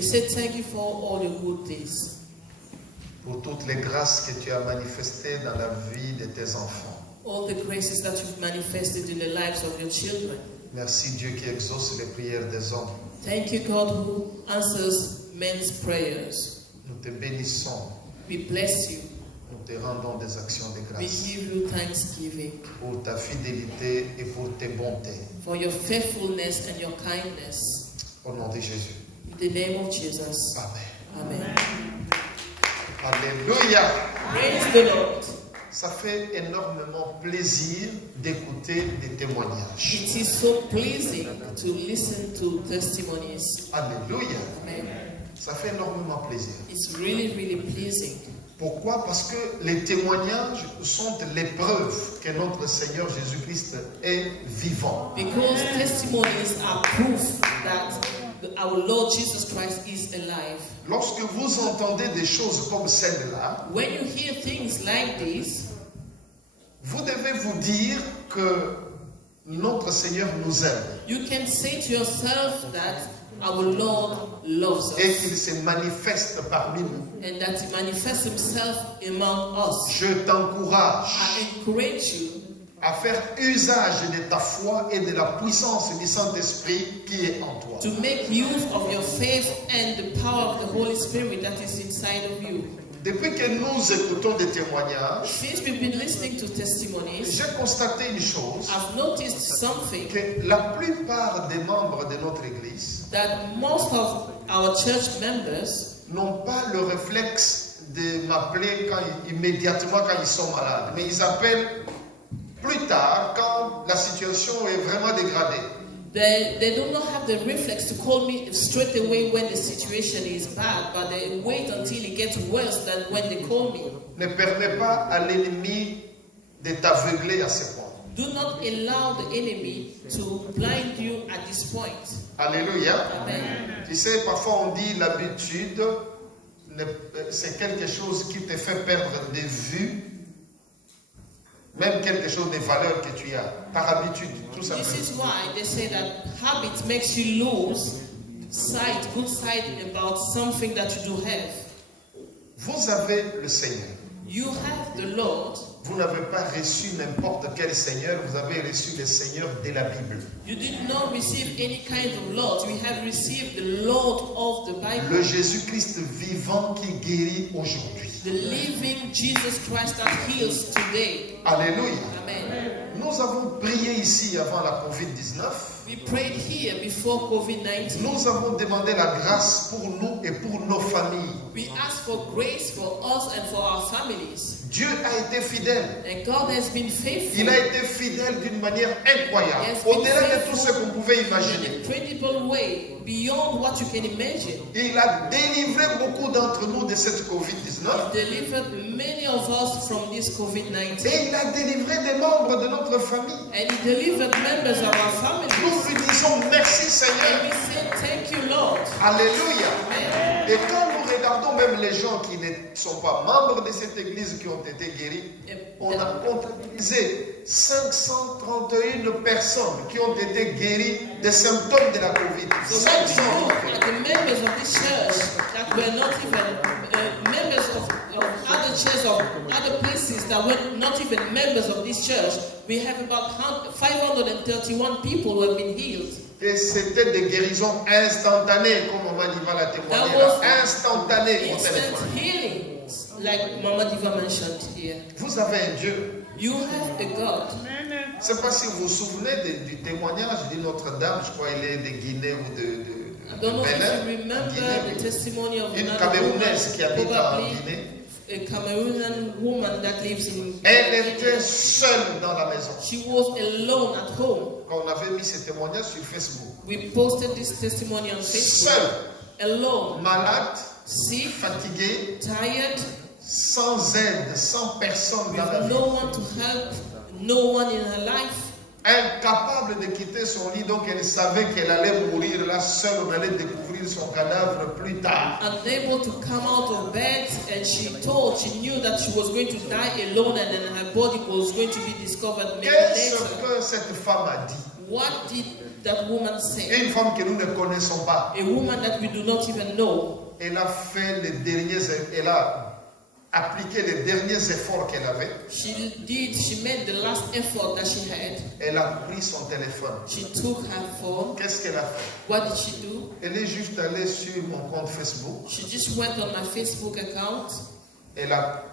We say thank you for all your good things. Pour toutes les grâces que tu as manifestées dans la vie de tes enfants. All the graces that you've manifested in the lives of your children. Merci Dieu qui exauce les prières des hommes. Thank you, God, who answers men's prayers. Nous te bénissons. We bless you. Nous te rendons des actions de We grâce. give you thanksgiving Pour ta fidélité et pour tes bontés. for your faithfulness and your kindness. Au nom de Jésus. In the name of Jesus. Amen. Amen. Alléluia. Praise the Lord. Ça fait énormément plaisir d'écouter des témoignages. It is so pleasing to listen to testimonies. Alléluia. Amen. Ça fait énormément plaisir. It's really, really pleasing. Pourquoi? Parce que les témoignages sont les preuves que notre Seigneur Jésus-Christ est vivant. Because testimonies are proof that our Lord Jesus Christ is alive. Lorsque vous entendez des choses comme celle-là, When you hear things like this, vous devez vous dire que notre Seigneur nous aime you can say to yourself that our Lord loves et us qu'il se manifeste parmi nous. and that He manifests Himself among us. Je t'encourage I encourage you à faire usage de ta foi et de la puissance du Saint-Esprit qui est en toi. to make use of your faith and the power of the Holy Spirit that is inside of you. Depuis que nous écoutons des témoignages, Since we've been listening to testimonies, j'ai constaté une chose, I've noticed something que la plupart des membres de notre Église that most of our church members n'ont pas le réflexe de m'appeler immédiatement quand ils sont malades, mais ils appellent plus tard quand la situation est vraiment dégradée. they do not have the reflex to call me straight away when the situation is bad, but they wait until it gets worse than when they call me. Ne permets pas à l'ennemi de t'aveugler à ce point. Do not allow the enemy to blind you at this point. Alléluia. Amen. Tu sais, parfois on dit l'habitude, c'est quelque chose qui te fait perdre de vue, même quelque chose de valeur que tu as, par habitude, tout This simplement. is why they say that habit makes you lose sight, good sight about something that you do have. Vous avez le Seigneur. You have the Lord. Vous n'avez pas reçu n'importe quel Seigneur, vous avez reçu le Seigneur de la Bible. You did not receive any kind of Lord. You have received the Lord of the Bible. Le Jésus-Christ vivant qui guérit aujourd'hui. The living Jesus Christ that heals today. Alléluia. Amen. Nous avons prié ici avant la COVID-19. We prayed here before COVID-19. Nous avons demandé la grâce pour nous et pour nos familles. We asked for grace for us and for our families. Dieu a été fidèle. And God has been faithful. Il a été fidèle d'une manière incroyable, He has been au-delà de tout faithful ce qu'on pouvait in imaginer. an incredible way, beyond what you can imagine. Il a délivré beaucoup d'entre nous de cette COVID-19 He delivered many of us from this COVID-19. et il a délivré des membres de notre famille. And He delivered members of our Nous families. lui disons merci And Seigneur. we say, thank you, Lord. Alléluia. Amen. Et quand nous regardons même les gens qui ne sont pas membres de cette église qui ont été guéris, on a comptabilisé 531 personnes qui ont été guéries des symptômes de la Covid. So when we 500. look at the members of this church that were not even members of other churches or other places that were not even members of this church, we have about 531 people who have been healed. Et c'était des guérisons instantanées, comme Maman Diva l'a témoigné. That was Là. Instantanées au Instant téléphone. healings, like Mama Diva mentioned here. Vous avez un Dieu. You have a God. Je ne sais pas si vous vous souvenez du témoignage de Notre-Dame, je crois qu'elle est de Guinée ou de I don't know if Bénin. you remember Guinée. the testimony of Une another Camerounaise qui woman, habite en probably Guinée. a Cameroonian woman that lives in Elle était seule dans la maison. She was alone at home. Quand on avait mis ce témoignage sur Facebook. We posted this testimony on Facebook. Seule, Alone, malade, sick, fatiguée, tired, sans aide, sans personne dans la with vie. no one to help, no one in her life. Incapable de quitter son lit, donc elle savait qu'elle allait mourir là seule, on allait découvrir son cadavre plus tard. Unable to come out of bed, and she knew that she was going to die alone, and then her body was going to be discovered maybe Qu'est-ce later. que cette femme a dit? What did that woman said. Une femme que nous ne connaissons pas. A woman that we do not even know. Elle a fait elle a appliqué les derniers efforts qu'elle avait. She made the last effort that she had. Elle a pris son téléphone. She took her phone. Qu'est-ce qu'elle a fait? What did she do? Elle est juste allée sur mon compte Facebook. She just went on my Facebook account. Elle a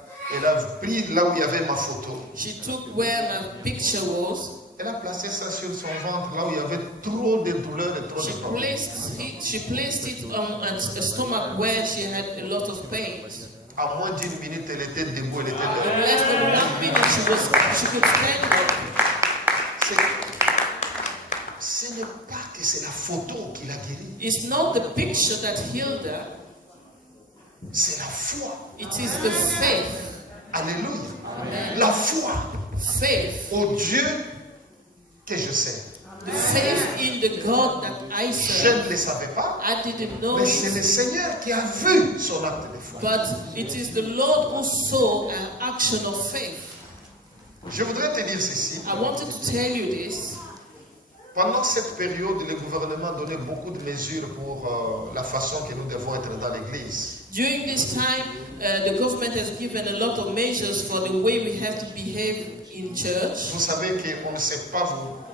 pris là où il y avait ma photo. She took where my picture was. Elle a placé ça sur son ventre, là où il y avait trop de douleurs et trop de problèmes. She placed it on a stomach where she had a lot of pain. À moins d'1 minute, elle était debout, elle était debout. In less than 1 minute, she could stand up. Ce n'est pas que c'est la photo qui l'a guérie. It's not the picture that healed her. C'est la foi. It is the faith. Alléluia. Amen. La foi. Faith. Au Dieu que je sais. The faith in the God that I Je serve. ne le savais pas. I didn't know Mais c'est le it, Seigneur qui a vu son acte de foi. but it is the Lord who saw an action of faith. Je voudrais te dire ceci. I wanted to tell you this. Pendant cette période, le gouvernement donnait beaucoup de mesures pour la façon que nous devons être dans l'église. During this time, the government has given a lot of measures for the way we have to behave in church. Vous savez qu'on ne sait pas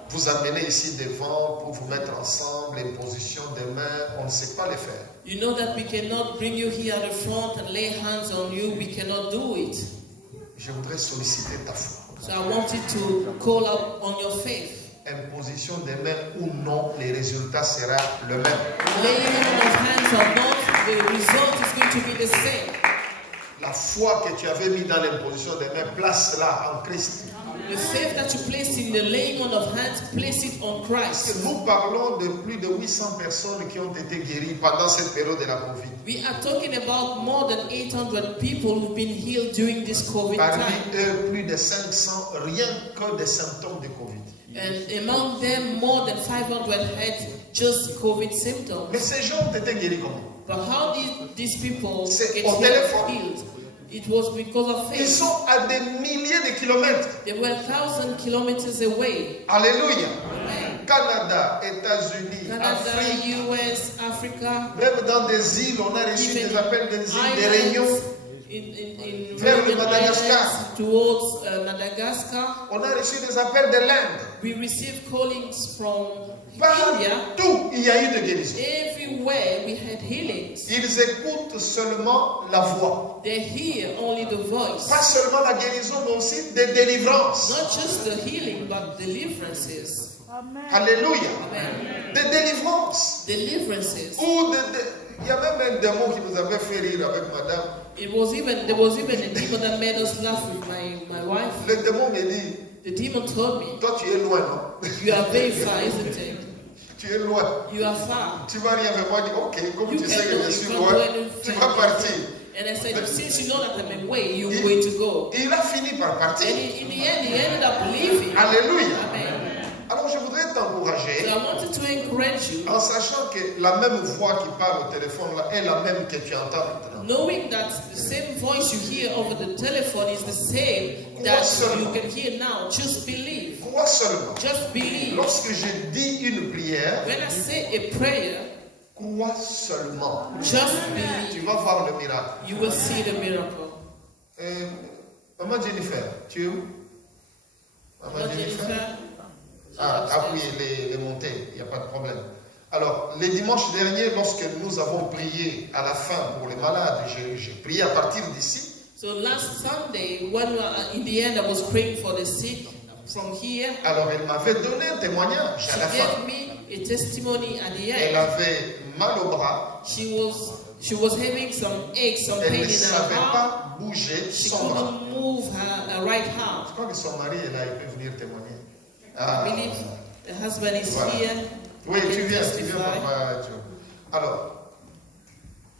vous amener ici devant pour vous mettre ensemble, les positions des mains, on ne sait pas les faire. You know that we cannot bring you here at the front and lay hands on you. We cannot do it. Je voudrais solliciter ta foi. So I wanted to call up on your faith. Imposition des mains ou non, les résultats seront le même. Laying on of hands or not, the result is going to be the same. La foi que tu avais mis dans l'imposition des mains, place-la en Christ. The faith that you placed in the laying on of hands, place it on Christ. Nous parlons de plus de 800 personnes qui ont été guéries pendant cette période de la Covid. We are talking about more than 800 people who've been healed during this COVID Parmi time. eux, plus de 500, rien que des symptômes de Covid. And among them, more than 500 had just COVID symptoms. Mais ces gens ont été guéris comment? But how did these people C'est get au téléphone. healed? It was because of Ils faith. sont à des milliers de kilomètres. They were 1,000 kilometers away. Alléluia. Amen. Canada, États-Unis, Canada, Afrique. US, Africa, Même dans des îles, on a reçu even des appels des îles, des islands, réunions. in Vers le Virgin Madagascar. Islands towards Madagascar. On a reçu des appels de l'Inde. We received callings from India. Partout, il y a eu de guérison. Everywhere we had healings. Ils écoutent seulement la voix. They hear only the voice. Pas seulement la guérison, mais aussi des délivrances. Not just the healing, but deliverances. Alléluia. Amen. Des délivrances. Deliverances. Il y a même un démon qui nous avait fait rire avec madame. There was even a demon that made us laugh with my wife. Le démon me dit, The demon told me, toi tu es loin, non? you are very far, isn't it? Tu es loin. You are far. Tu vas rien faire. Moi, je dis, ok, comme You tu sais que cannot je suis you loin, can't do anything. tu vas partir. And I said, since you know that I'm away, you're going to go. Et il a fini par partir. And in the end, he ended up leaving. Alléluia. Amen. Alors je voudrais So t'encourager I wanted to encourage you, en sachant que la même voix qui parle au téléphone là est la même que tu entends maintenant. knowing that the same voice you hear over the telephone is the same that you can hear now. Just believe. Crois seulement. Just believe. Lorsque je dis une prière, When I say a prayer, crois seulement. just Tu believe. vas voir le miracle. You will see the miracle. Maman Jennifer, tu es où? Maman Jennifer? Ah, appuyez les montées, il n'y a pas de problème. Alors, les dimanches derniers, lorsque nous avons prié à la fin pour les malades, j'ai prié à partir d'ici. So last Sunday, when in the end I was praying for the sick from here, Alors, elle m'avait donné un témoignage à she la fin. gave me a testimony at the Elle end. avait mal au bras, She was having some aches, some elle pain ne in her savait heart. pas bouger She son bras. couldn't move her right hand. Je crois que son mari est là, il peut venir témoigner. I believe the husband is Voilà. here. Oui, He tu can viens, testify. papa. Alors,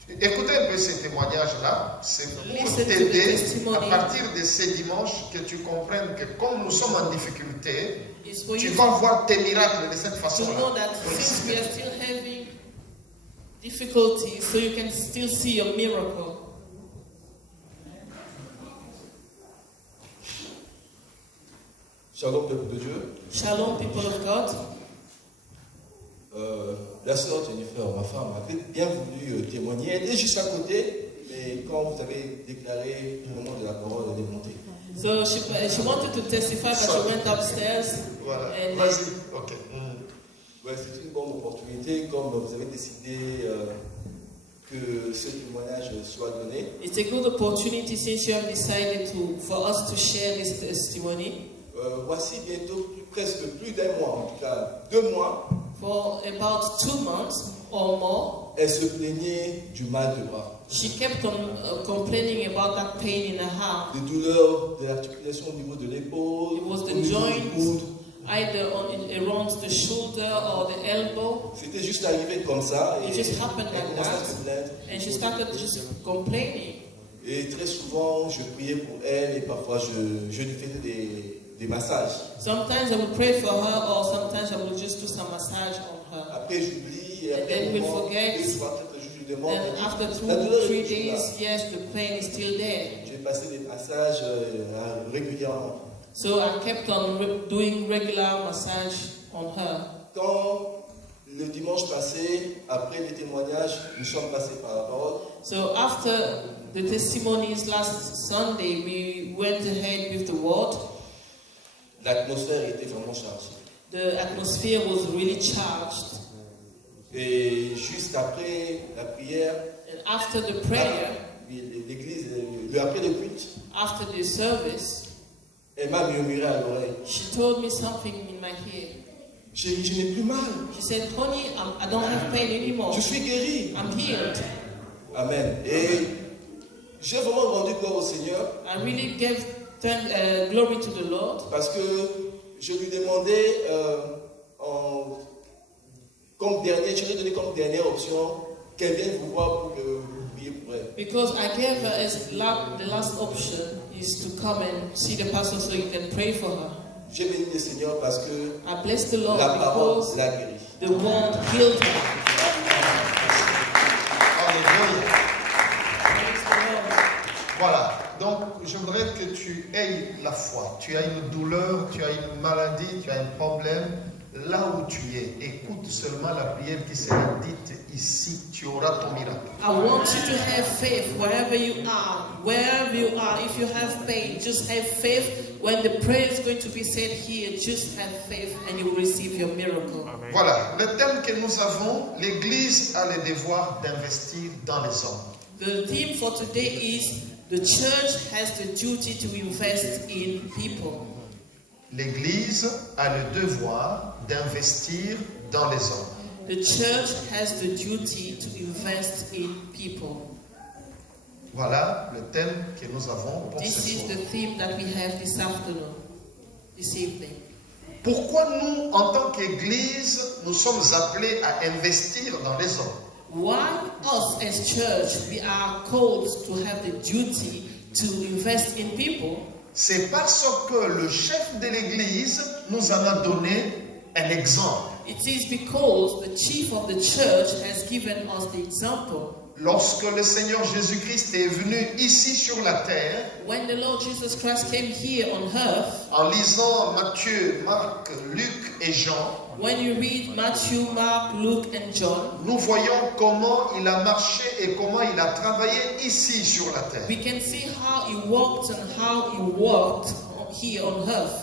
écoutez un peu ces témoignages-là. C'est pour Listen to the t'aider testimony. à partir de ces dimanches que tu comprennes que comme nous sommes en difficulté, It's for tu you vas voir tes miracles de cette to façon-là. know that since we are still having difficulties, so you can still see a miracle. Shalom, peuple de Dieu. Shalom, people of God. la sœur Jennifer, ma femme, avait bien voulu témoigner. Elle est juste à côté, mais quand vous avez déclaré le moment de la parole, elle est montée. So she wanted to testify, but she went upstairs. Voilà. And Vas-y. Ok. Ouais, c'est une bonne opportunité, comme vous avez décidé que ce témoignage soit donné. it's a good opportunity since you have decided for us to share this testimony. Voici bientôt presque plus d'un mois, en tout cas 2 mois. For about 2 months or more, Elle se plaignait du mal de bras, she kept on complaining about that pain in her heart. des douleurs de l'articulation au niveau de l'épaule, It was au the niveau du joint, coude. either around the shoulder or the elbow. C'était juste arrivé comme ça et It just happened elle like commençait à se that. plaindre. And she started just complaining. Et très souvent, je priais pour elle et parfois je lui faisais des massages. Sometimes I would pray for her, or sometimes I would just do some massage on her. Après, j'oublie et And après, then we'll moment, forget. 2, 3, 4 jours, je lui demande. And elle dit, after la douleur 2-3 est toujours là. days, yes, the pain is still there. J'ai passé des massages régulièrement. So I kept on doing regular massage on her. Quand le dimanche passé, après les témoignages, nous sommes passés par la parole. So after the testimonies last Sunday, we went ahead with the word. L'atmosphère était vraiment chargée. The atmosphere was really charged. Et juste après la prière, And after the prayer, l'église, après le culte, after the service, elle m'a murmuré à l'oreille. she told me something in my ear. Je n'ai plus mal. She said, honey, I don't have pain anymore. Je suis guéri. I'm healed. Amen. Et j'ai vraiment rendu gloire au Seigneur I really gave glory to the Lord parce que je lui demandais comme dernier, je lui ai donné comme dernière option qu'elle vienne vous voir pour prier pour elle. because I gave her as the last option is to come and see the pastor so you can pray for her. J'ai béni le Seigneur parce que I bless the Lord la parole because l'a guéri. the word healed her. Alléluia. Praise the Lord. Voilà. Donc, je voudrais que tu aies la foi. Tu as une douleur, tu as une maladie, tu as un problème. Là où tu es, écoute seulement la prière qui sera dite ici. Tu auras ton miracle. I want you to have faith wherever you are. Wherever you are, if you have pain, just have faith. When the prayer is going to be said here, just have faith and you will receive your miracle. Voilà. Le thème que nous avons, l'Église a le devoir d'investir dans les hommes. The theme for today is the church has the duty to invest in people. L'Église a le devoir d'investir dans les hommes. The church has the duty to invest in people. Voilà le thème que nous avons pour This ce is soir. the theme that we have this afternoon, this evening. Pourquoi nous, en tant qu'Église, nous sommes appelés à investir dans les hommes? Why us as church, we are called to have the duty to invest in people? C'est parce que le chef de l'Église nous en a donné un exemple. It is because the chief of the church has given us the example. Lorsque le Seigneur Jésus-Christ est venu ici sur la terre, When the Lord Jesus Christ came here on earth, en lisant Matthieu, Marc, Luc et Jean, when you read Matthew, Mark, Luke, and John, nous voyons comment il a marché et comment il a travaillé ici sur la terre. we can see how he walked and how he walked here on earth.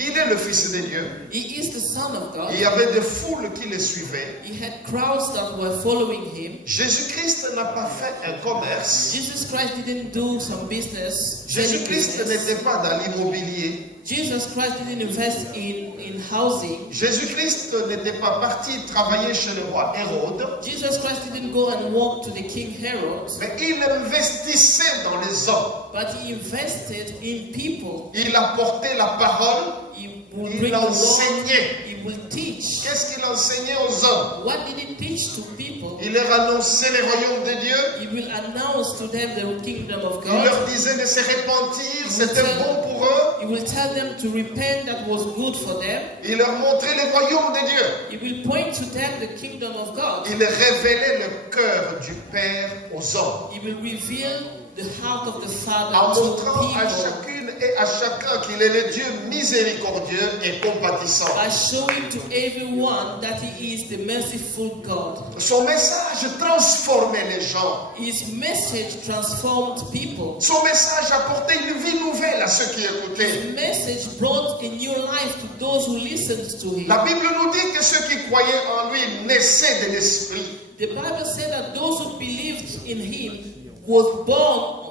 Il est le Fils de Dieu. He is the Son of God. Il y avait des foules qui le suivaient. He had crowds that were following him. Jésus-Christ n'a pas fait un commerce. Jesus Christ didn't do some business. selling Jésus-Christ business. n'était pas dans l'immobilier. Jesus Christ didn't invest in housing. Jésus-Christ n'était pas parti travailler chez le roi Hérode. Jesus Christ didn't go and walk to the King Herod, Mais il investissait dans les hommes. but he invested in people. Il apportait la parole. He will Il bring the word. enseignait. He will teach. Qu'est-ce qu'il enseignait aux hommes? What did he teach to people? Il leur annonçait les royaumes de Dieu. He will announce to them the kingdom of Il God. leur disait de se repentir. C'était bon pour eux. He will tell them to repent, that was good for them. Il leur montrait les royaumes de Dieu. He will point to them the kingdom of God. Il révélait le cœur du Père aux hommes. He will reveal the heart of the Father En to montrant à people, chacune et à chacun qu'il est le Dieu miséricordieux et compatissant. By showing to everyone that He is the merciful God. Son message transformait les gens. His message transformed people. Son message apportait une vie nouvelle à ceux qui écoutaient. His message brought a new life to those who listened to Him. La Bible nous dit que ceux qui croyaient en lui naissaient de l'Esprit. The Bible said that those who believed in Him was born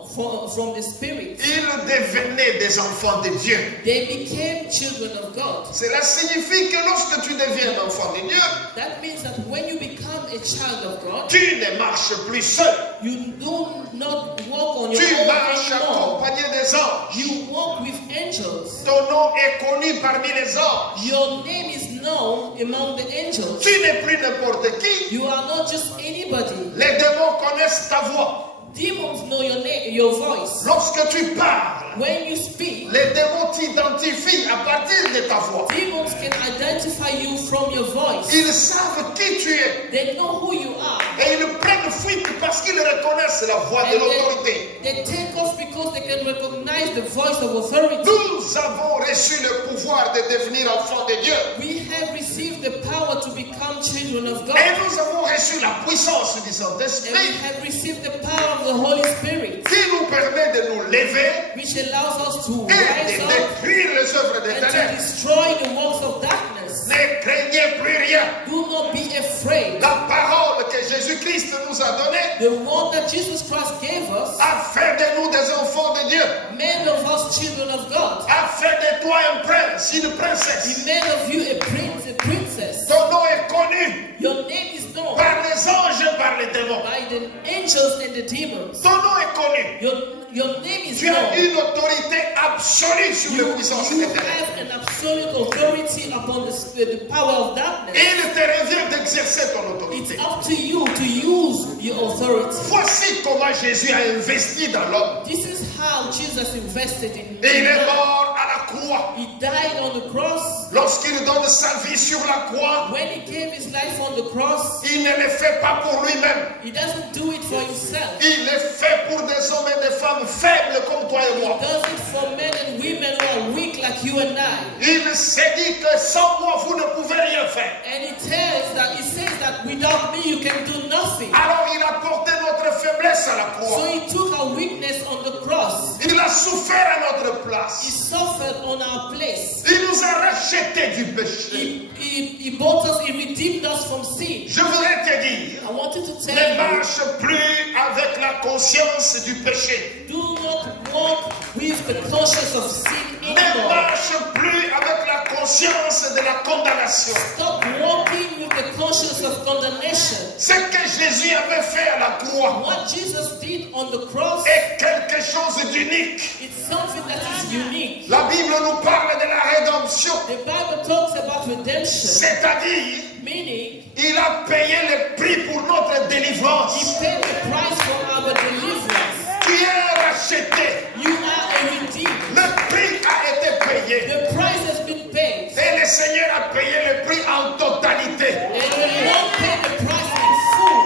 from the Spirit. Ils devenaient des enfants de Dieu. They became children of God. Cela signifie que lorsque tu deviens un enfant de Dieu, That means that when you become a child of God, tu ne marches plus seul. you do not walk on your Tu own marches anymore. accompagné des anges. You walk with angels. Ton nom est connu parmi les anges. Your name is known among the angels. Tu n'es plus n'importe qui. You are not just anybody. Les démons connaissent ta voix. Demons know your name, your voice. Lorsque tu parles, When you speak, les démons t'identifient à partir de ta voix. demons can identify you from your voice. Ils savent qui tu es. They know who you are. Et ils prennent fuite parce qu'ils reconnaissent la voix de And l'autorité. they take off because they can recognize the voice of authority. Nous avons reçu le pouvoir de devenir enfants de Dieu. We have received the power to become children of God. Et nous avons reçu la puissance du And we Saint-Esprit have received the power of the Holy Spirit, qui nous permet de nous lever which allows us to et rise de up détruire les œuvres des and to ténèbres. destroy the works of darkness. Ne craignez plus rien. Do not be afraid. La parole que Jésus-Christ nous a donnée The one that Jesus Christ gave us a fait de nous des enfants de Dieu. made of us children of God. A fait de toi un prince, une princesse. He made of you a prince, a princess. Ton nom est connu Your name is known par les anges et par les démons. by the angels and the demons. Ton nom est connu. Your name is Tu as known. une autorité absolue sur les You puissances des ténèbres. have an absolute authority upon the power of darkness. Et il te revient d'exercer ton It's autorité. up to you to use your authority. Voici comment Jésus a investi dans l'homme. This is how Jesus invested in Et il est man. mort à la croix. He died on the cross. Lorsqu'il donne sa vie sur la croix, When he gave his life on the cross, il ne le fait pas pour lui-même. he doesn't do it for himself. Il le fait pour des hommes et des femmes faibles comme toi et He moi. does it for men and women who are weak like you and I. Il s'est dit que sans moi, vous ne pouvez rien faire. And he says that without me you can do nothing. Alors il a porté notre faiblesse à la So croix. he took our weakness on the cross. Il a souffert à notre He place. suffered on our place. Il nous a rachetés du péché. He bought us, he redeemed us from sin. Je voudrais te dire, I wanted to tell ne you, marche plus avec la conscience du péché. do not walk with the conscience of sin Ne anymore. marche plus avec la conscience de la condamnation. Stop walking with the conscience of condemnation. Ce que Jésus avait fait à la croix What Jesus did on the cross, est quelque chose d'unique. it's something that is unique. La Bible nous parle de la rédemption, The Bible talks about redemption, c'est-à-dire meaning il a payé le prix pour notre he délivrance. paid the price for our deliverance. Tu es racheté. You are a redeemed. Le prix a été payé. The price has been paid. Et le Seigneur a payé le prix en totalité. And the Lord paid the price in full.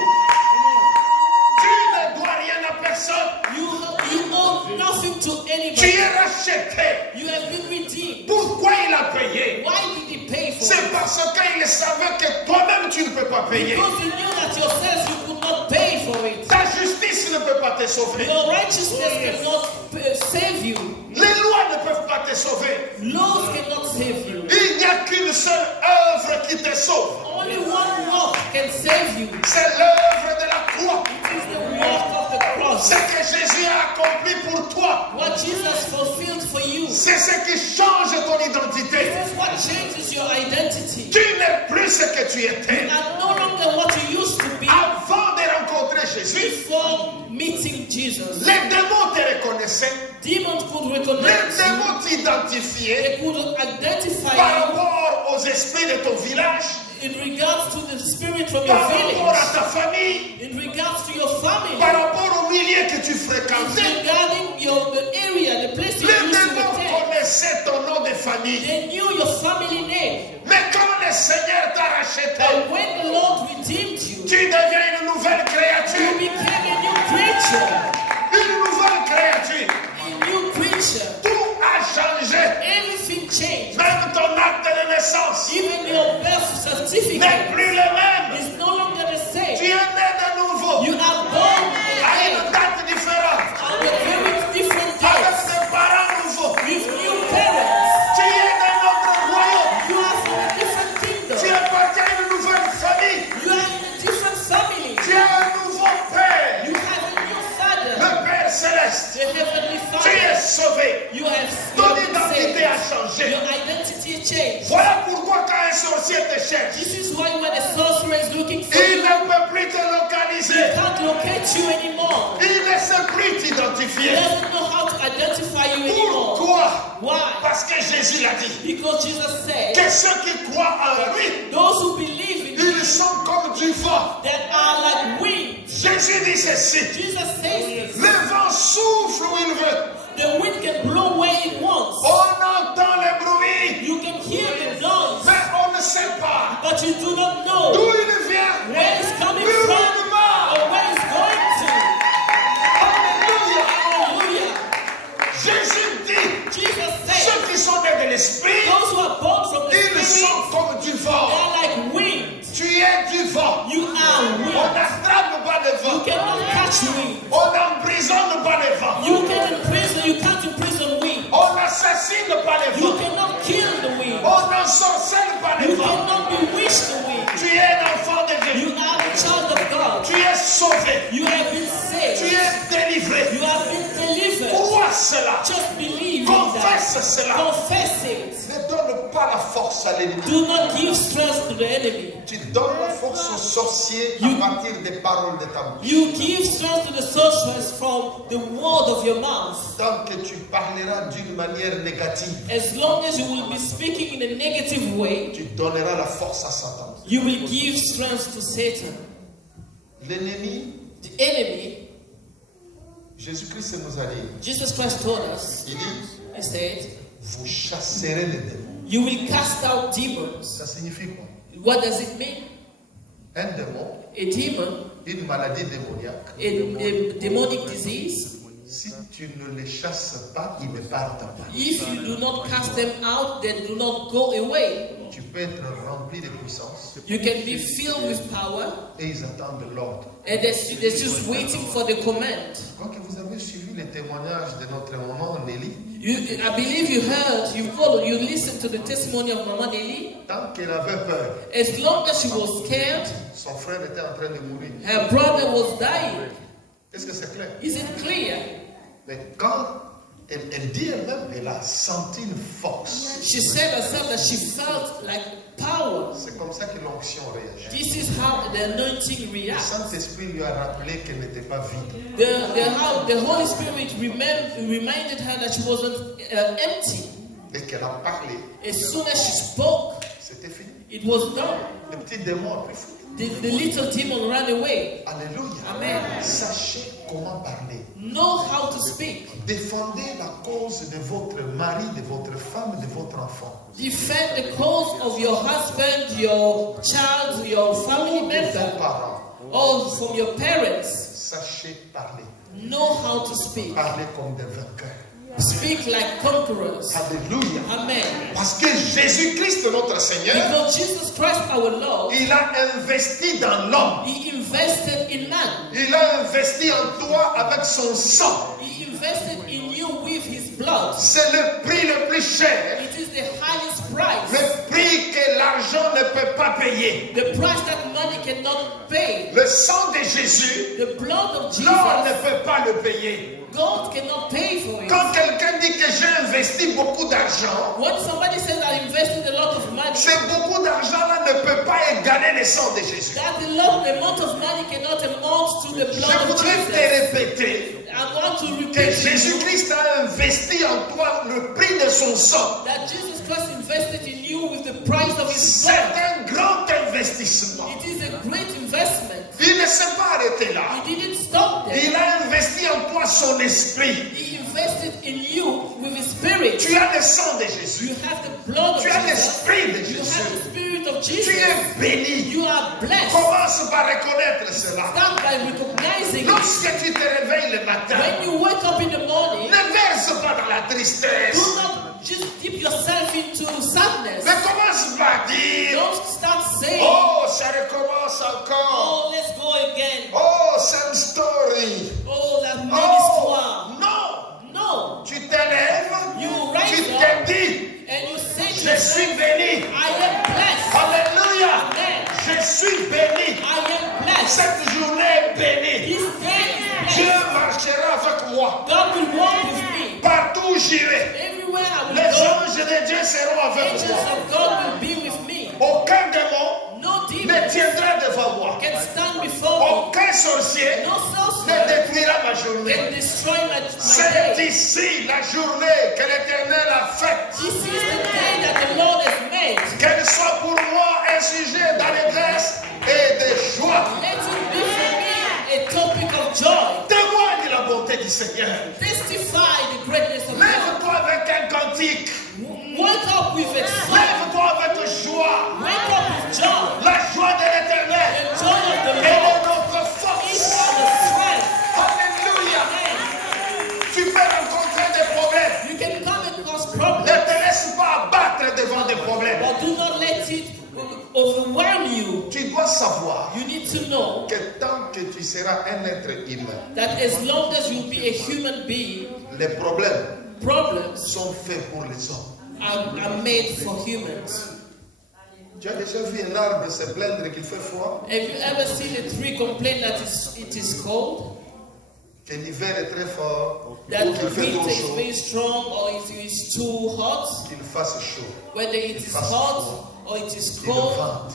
Tu ne dois rien à personne. You owe nothing to Tu anybody. es racheté. You have been redeemed. Pourquoi il a payé? Why did he pay for C'est it? parce qu'il savait que toi-même tu ne peux pas payer. Because you knew that yourself you could not pay for it. Ta justice ne peut pas te sauver. Your righteousness cannot save you. Les lois ne peuvent pas te sauver. Laws cannot save you. Il n'y a qu'une seule œuvre qui te sauve. Only one work can save you. C'est l'œuvre de la croix. It is the work of the cross. Ce que Jésus a accompli pour toi, What Jesus fulfilled for you. c'est ce qui change ton identité. This is what changes your identity. Tu n'es plus ce que tu étais. You are no longer what you used to be Avant de rencontrer Jésus, before meeting Jesus. les démons te reconnaissaient. Demons could Les recognize you. démons t'identifiaient They could identify par you rapport aux esprits de ton village, in regards to the spirit from your par rapport à village, ta famille, in regards to your family, par rapport au milieu que tu it's fréquentais. regarding the area, the place you Les used to démons attend. connaissaient ton nom de famille. They knew your family name. Mais quand le Seigneur t'a racheté, But when the Lord redeemed you, tu deviens une nouvelle you créature. became a new creature. Une nouvelle créature. A new creature. Tout a locate you anymore. Il ne sait plus He t'identifier. doesn't know how to identify you anymore. Pourquoi? Why? Parce que Jésus l'a dit. Because Jesus said, Que ceux qui croient en lui, those who believe in ils him sont comme du vent. that are like wind. Jésus dit ceci. Jesus says this. Le vent souffle où il veut. The wind can blow where it wants. On entend le bruit, You can hear the noise, mais on ne sait pas but you do not d'où know il vient. where it's coming D'où from il va. or where it's going to. Alléluia. Hallelujah. Jésus dit, Jesus said, ceux qui sont nés de l'esprit, those who are born from the ils Spirit, sont comme du they vent. are like wind. Tu es du vent. You are On wind. n'attrape pas le You vent. cannot catch wind. On n'emprisonne pas le vent. You can't imprison wind. On n'assassine pas le You vent. cannot kill the wind. On n'ensorcelle pas le You vent. cannot bewitch the wind. Tu es un enfant de Dieu. You are a child of God. Tu es sauvé. You have been Tu saved. es délivré. You have been delivered. Crois cela. Just believe in that. Confesse cela. Confess it. Ne donne pas la force à l'ennemi. Do not give strength to the enemy. Tu donnes la force aux sorciers à partir des paroles de ta bouche. You give strength to the sorcerers from the word of your mouth. Tant que tu parleras d'une manière négative, As long as you will be speaking in a negative way, tu donneras la force à Satan. you will give strength to Satan. L'ennemi, The enemy, Jésus-Christ nous a dit, Jesus Christ told us, il dit, he said, vous chasserez les démons. you will cast out demons. Ça signifie quoi? What does it mean? Un démon, A demon, une maladie démoniaque. a demonic disease. Si tu ne les chasses pas, ils ne partent pas. If you do not cast them out, they do not go away. Tu peux être rempli de puissance You can be filled with power, et ils attendent l'ordre. and they're just waiting for the command. Quand que vous avez suivi les témoignages de notre maman Nelly, I believe you heard, you followed, you listened to the testimony of Mama Nelly. tant qu'elle avait peur, As long as she was scared, son frère était en train de mourir. her brother was dying. Est-ce que c'est clair? Is it clear? Mais quand elle dit elle-même, elle a senti une force. She said herself that she felt like power. C'est comme ça que l'onction réagit. This is how the anointing Le reacts. Saint-Esprit lui a rappelé qu'elle n'était pas vide. The Holy Spirit reminded her that she wasn't empty. Dès qu'elle a parlé, As soon as she spoke, c'était fini. it was done. Le petit démon a pris fou. The little demon ran away. Alléluia. Amen. Sachez comment parler. Know how to speak. Défendez la cause de votre mari, de votre femme, de votre enfant. Defend the cause of your husband, your child, your family De vos member, parents. or from your parents. Sachez parler. Know how to speak. Parlez comme des vainqueurs. Speak like conquerors. Alléluia. Amen. Parce que Jésus-Christ, notre Seigneur, Because Jesus Christ, our Lord, il a investi dans l'homme. He invested in man. Il a investi en toi avec son sang. He invested in you with His blood. C'est le prix le plus cher. It is the highest price. Le prix que l'argent ne peut pas payer. The price that money cannot pay. Le sang de Jésus, The blood of l'or ne Jesus, peut pas le payer. God cannot pay for it. Quand quelqu'un dit que j'ai investi beaucoup d'argent, When somebody says I invested a lot of money, c'est beaucoup d'argent là ne peut pas égaler le sang de Jésus. that the amount of money cannot amount to the Je blood of voudrais te Jesus. répéter I want to que repeat to you Jésus-Christ a investi en toi le prix de son sang. that Jesus Christ invested in you with the price of His C'est blood. un grand investissement. It is a great investment. Il ne s'est pas arrêté là. He didn't stop there. Il a investi en toi son esprit. He invested in you with His Spirit. Tu as le sang de Jésus. You have the blood of Tu as Jesus. l'esprit de You Jésus. have the Spirit of Tu Jesus. es béni. You are blessed. Commence par reconnaître cela. Start by recognizing it. Lorsque tu te réveilles le matin, When you wake up in the morning, ne verse pas dans la tristesse. do not just dip yourself into sadness. Mais commence par dire, Don't start saying, oh, ça recommence encore. oh, let's go again. Oh, same story. Oh, la même Oh, histoire. non. No. Tu t'élèves, You tu rise te up dis, and you say to je yourself, suis béni. I am blessed. Alléluia. Amen. Je suis béni. I am blessed. Cette journée est bénie. This day is Dieu blessed. marchera avec moi. God will walk with me. Partout où j'irai, Everywhere I will les go, anges de Dieu seront avec angels moi. of God will be with me. Aucun démon No ne demon tiendra devant moi. can stand before me. Aucun sorcier No ne sorcerer détruira ma journée. can destroy my C'est day. ici la journée que l'Éternel a faite. This is the day that the Lord has made. Qu'elle soit pour moi un sujet d'allégresse et de joie. Let it be for me a topic of joy. Témoigne la bonté du Seigneur. Testify the greatness of God. Lève-toi avec un cantique. Wake up with a song. Lève-toi avec joie. Wake up with joy. La joie de l'Éternel The joy of the est Lord notre is force. our strength. Alléluia. Amen. Tu peux rencontrer des problèmes. You can come across Ne problems, te laisse pas abattre devant des problèmes. but do not let it overwhelm you. Tu dois savoir You need to know que tant que tu seras un être humain, that as long as you be a human being, les problèmes problems sont faits pour les hommes. are made for humans. Tu as déjà vu un arbre se plaindre qu'il fait froid, Have you ever seen a tree complain that it is cold? que l'hiver est très fort, That ou the qu'il fait trop winter is chaud, very strong or it is too hot? qu'il fasse chaud, Whether it is hot or it is qu'il cold? vente,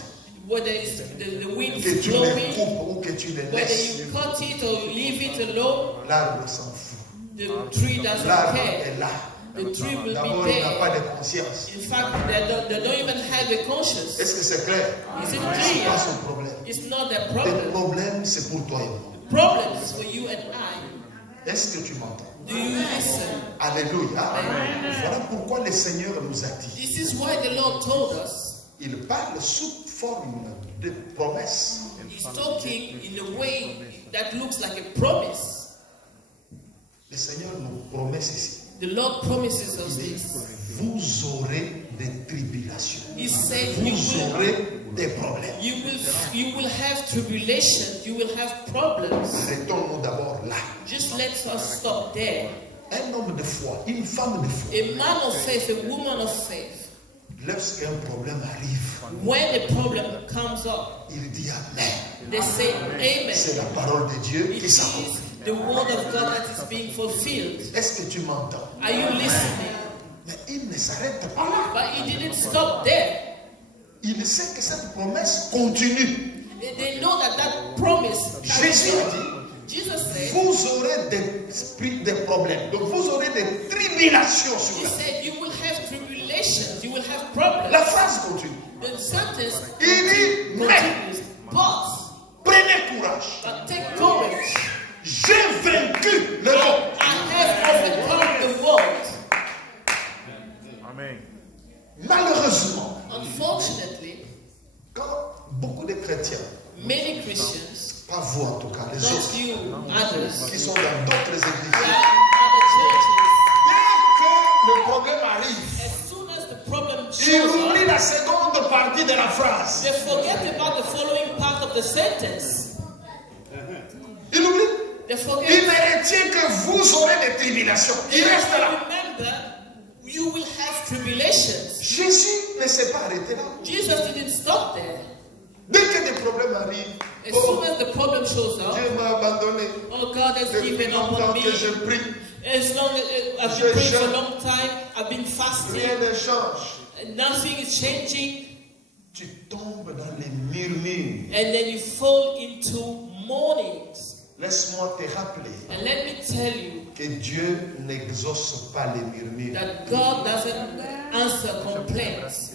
Whether it's the wind que is tu le blowing? coupes ou que tu le Whether laisses, you cut it or you leave it alone? l'arbre s'en fout. The tree doesn't L'arbre care. est là. The tree will D'abord, be il n'a pas there. de conscience. In fact, they don't even have a conscience. Est-ce que c'est clair? Is it C'est pas clear? son problème. It's not their Le problem. problème, c'est pour toi et moi. The problem is for you and I. Est-ce que tu m'entends? Do you listen? Alléluia. Voilà pourquoi le Seigneur nous a dit. This is why the Lord told us. Il parle sous forme de promesse. He's talking in a way that looks like a promise. Le Seigneur nous promet ceci. The Lord promises us Il dit, this. vous aurez des tribulations. He said Vous aurez des problèmes. you will have tribulations, you will have problems. Arrêtons-nous d'abord là. Just let us stop there. Un homme de foi, une femme de foi, A man of faith, a woman of faith, lorsqu'un problème arrive, when a problem comes up, il dit Amen. they say amen. C'est la parole de Dieu It qui is s'accomplit. the word of God that is being fulfilled. Est-ce que tu m'entends? Are you listening? Mais il ne s'arrête pas là. But he didn't stop there. Il sait que cette promesse continue. They know that promise. Jésus a dit, Jesus said, vous aurez des problèmes. Donc vous aurez des tribulations sur he la terre. said, you will have tribulations, you will have problems. La phrase continue. The sentence Il dit, mais continues. But prenez courage. take courage. J'ai vaincu le monde. I have overcome the world. Amen. Malheureusement, Unfortunately, quand beaucoup de chrétiens, many Christians, pas vous en tout cas, les not autres, you, others, qui sont dans d'autres églises, other churches, dès que le problème arrive, as soon as the problem ils shows oublient up, la seconde partie de la phrase. they forget about the following part of the sentence. Ils oublient. They forget. Il ne retient que vous aurez des tribulations. Il reste là. Remember, you will have tribulations. Jésus ne s'est pas arrêté là. Jesus didn't stop there. Dès que des problèmes arrivent, As oh, soon as the problem shows up, Dieu m'a abandonné. oh, God has Depuis given up longtemps on me. que je prie, As long as I've Je been praying for a jeûne. long time, I've been fasting, rien ne change. and nothing is changing, Tu tombes dans les murmures. and then you fall into mournings. Laisse-moi te rappeler And let me tell you que Dieu n'exauce pas les murmures. that God doesn't answer complaints.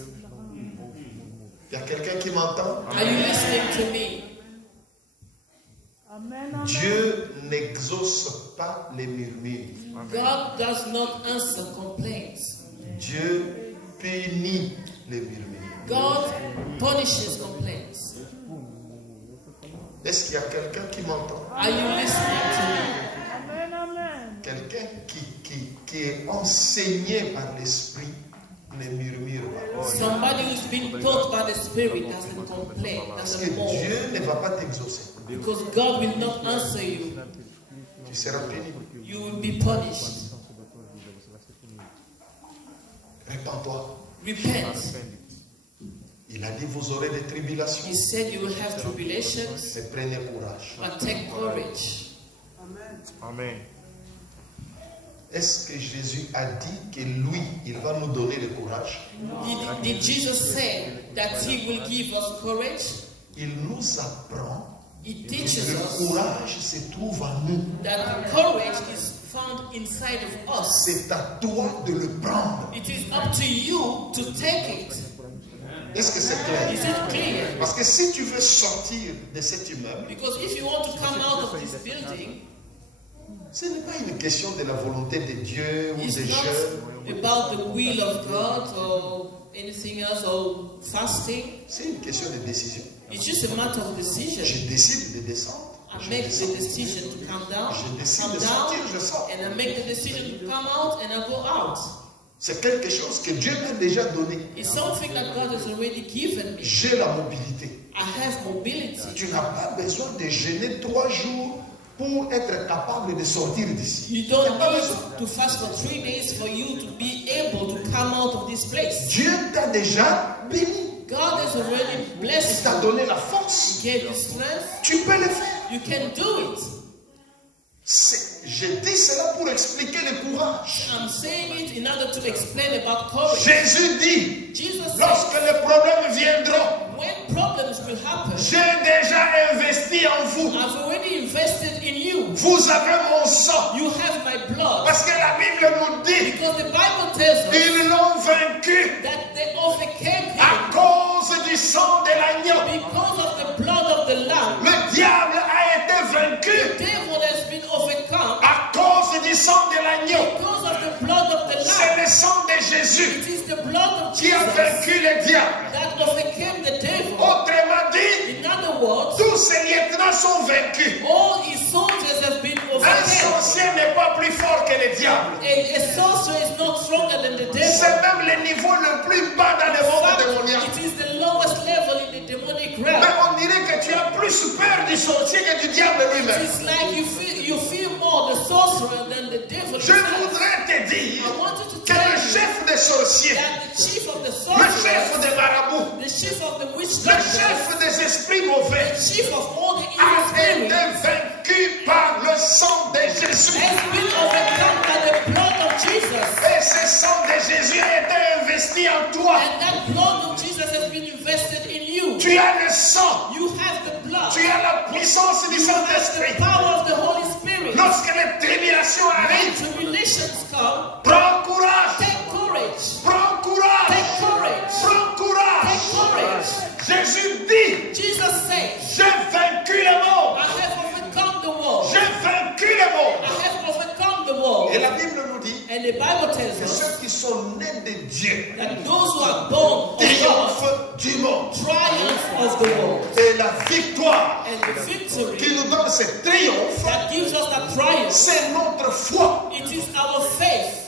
Il y a quelqu'un qui m'entend? Are you listening to me? Dieu n'exauce pas les murmures. God does not answer complaints. Dieu punit les murmures. God punishes complaints. Est-ce qu'il y a quelqu'un qui m'entend? Are you listening to me? Quelqu'un qui est enseigné par l'Esprit ne murmure pas. Somebody who's been taught by the Spirit doesn't complain, Parce que doesn't mourn. Dieu ne va pas t'exaucer. Because God will not answer you. Tu seras puni. You will be punished. Répands-toi. Repent. Il a dit vous aurez des tribulations. He said you will have tribulations, Mais prenez courage. but take courage. Amen. Est-ce que Jésus a dit que lui, il va nous donner le courage? Did Jesus say that He will give us courage? il nous apprend It que teaches le us courage se trouve en nous. that courage is found inside of us. C'est à toi de le prendre. It is up to you to take it. Est-ce que c'est clair? Is it clear? Parce que si tu veux sortir de cet immeuble, Because if you want to come out of this building, ce n'est pas une question de la volonté de Dieu ou it's des not jeunes. about the will of God or anything else or fasting. C'est une question de décision. It's just a matter of decision. Je décide de descendre. I Je make descends. the decision to come down, Je décide come de sortir, down, je sors. and I make the decision to come out and I go out. C'est quelque chose que Dieu m'a déjà donné. It's something that God has already given me. J'ai la mobilité. I have mobility. Tu n'as pas besoin de jeûner 3 jours pour être capable de sortir d'ici. You Tu n'as don't pas need besoin. to fast for 3 days for you to be able to come out of this place. Dieu t'a déjà béni. God has already Il blessed t'a you. donné la force. He gave you strength. Tu peux le faire. You can do it. Je dis cela pour expliquer le courage. I'm saying it in order to explain about courage. Jésus dit, Jesus said, lorsque les problèmes viendront, when problems will happen, j'ai déjà investi en vous. I've already invested in you. Vous avez mon sang. You have my blood. Parce que la Bible nous dit, Because the Bible tells us ils l'ont vaincu that they overcame him à cause du sang de l'agneau. because of the blood of the Lamb. Le diable a été The vaincu devil has been overcome à cause du sang de l'agneau. because of the blood of the C'est Lamb. le sang de Jésus It is the blood of qui a Jesus vaincu le diable. that overcame the devil. Autrement dit, In other words, tous ces lieutenants sont vaincus. all his soldiers have been Un overcome. sorcier n'est pas plus fort que le diable. A sorcerer is not stronger than the devil. C'est même le niveau le plus bas dans le In monde fact, démoniaque. it is the lowest level in the demonic realm. Mais on dirait que tu as plus peur du sorcier que du diable lui-même. It's like you feel more the sorcerer than the devil Je himself. voudrais te dire I wanted to que tell le you chef des sorciers, that the chief of the le chef sorcerers, des marabouts, the chief of the witch le doctors, chef des esprits mauvais the chief of all the a evil été spirits vaincu par le sang de Jésus. has been overcome by the blood of Jesus. Et ce sang de Jésus a été investi en toi. And that blood of Jesus has been invested in you. Tu as le sang, You have the blood. tu as la puissance du You have the Saint-Esprit. power of the Holy Spirit. Lorsque les tribulations When arrivent, tribulations come, prends courage, take courage. prends courage, Take courage. prends courage. Take courage. Jésus dit, Jesus said, j'ai vaincu le monde, I have overcome the world. j'ai vaincu le monde. I have overcome the world. Et la Bible nous dit And the Bible tells que us ceux qui sont nés de Dieu that those who are born of God triomphent du monde. triumph of the world. Et la victoire And the victory qui nous donne ce triomphe, that gives us that triumph, c'est notre foi. it is our faith.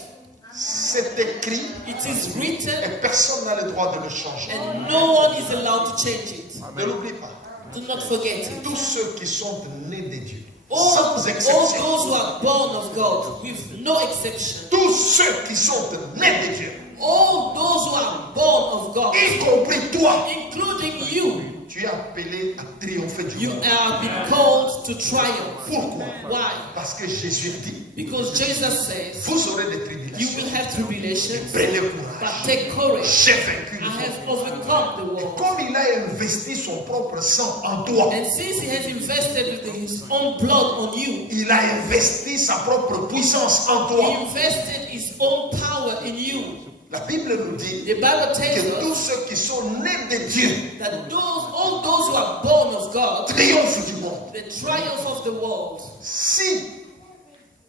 C'est écrit It is written et personne n'a le droit de le changer. and no one is allowed to change it. Ne l'oublie pas. Do not forget it. Tous ceux qui sont nés de Dieu, All sans those exception, who are born of God, with no exception, tous ceux qui sont nés de Dieu, all those who are born of God, y compris toi, including you, tu es appelé à triompher du you monde. have been called to triumph. Pourquoi? Why? Parce que Jésus dit, Because Jesus says, vous aurez des you tribulations. will have tribulations, Prenez but courage. take courage. J'ai vaincu le I monde. have overcome the Et world. comme il a investi son propre sang en toi, And since he has invested with his own blood on you, il a investi sa propre puissance en he toi. invested his own power in you. La Bible nous dit The Bible tells que tous us ceux qui sont nés de Dieu that all those who are born of God, triomphent du monde. the triumph of the world. Si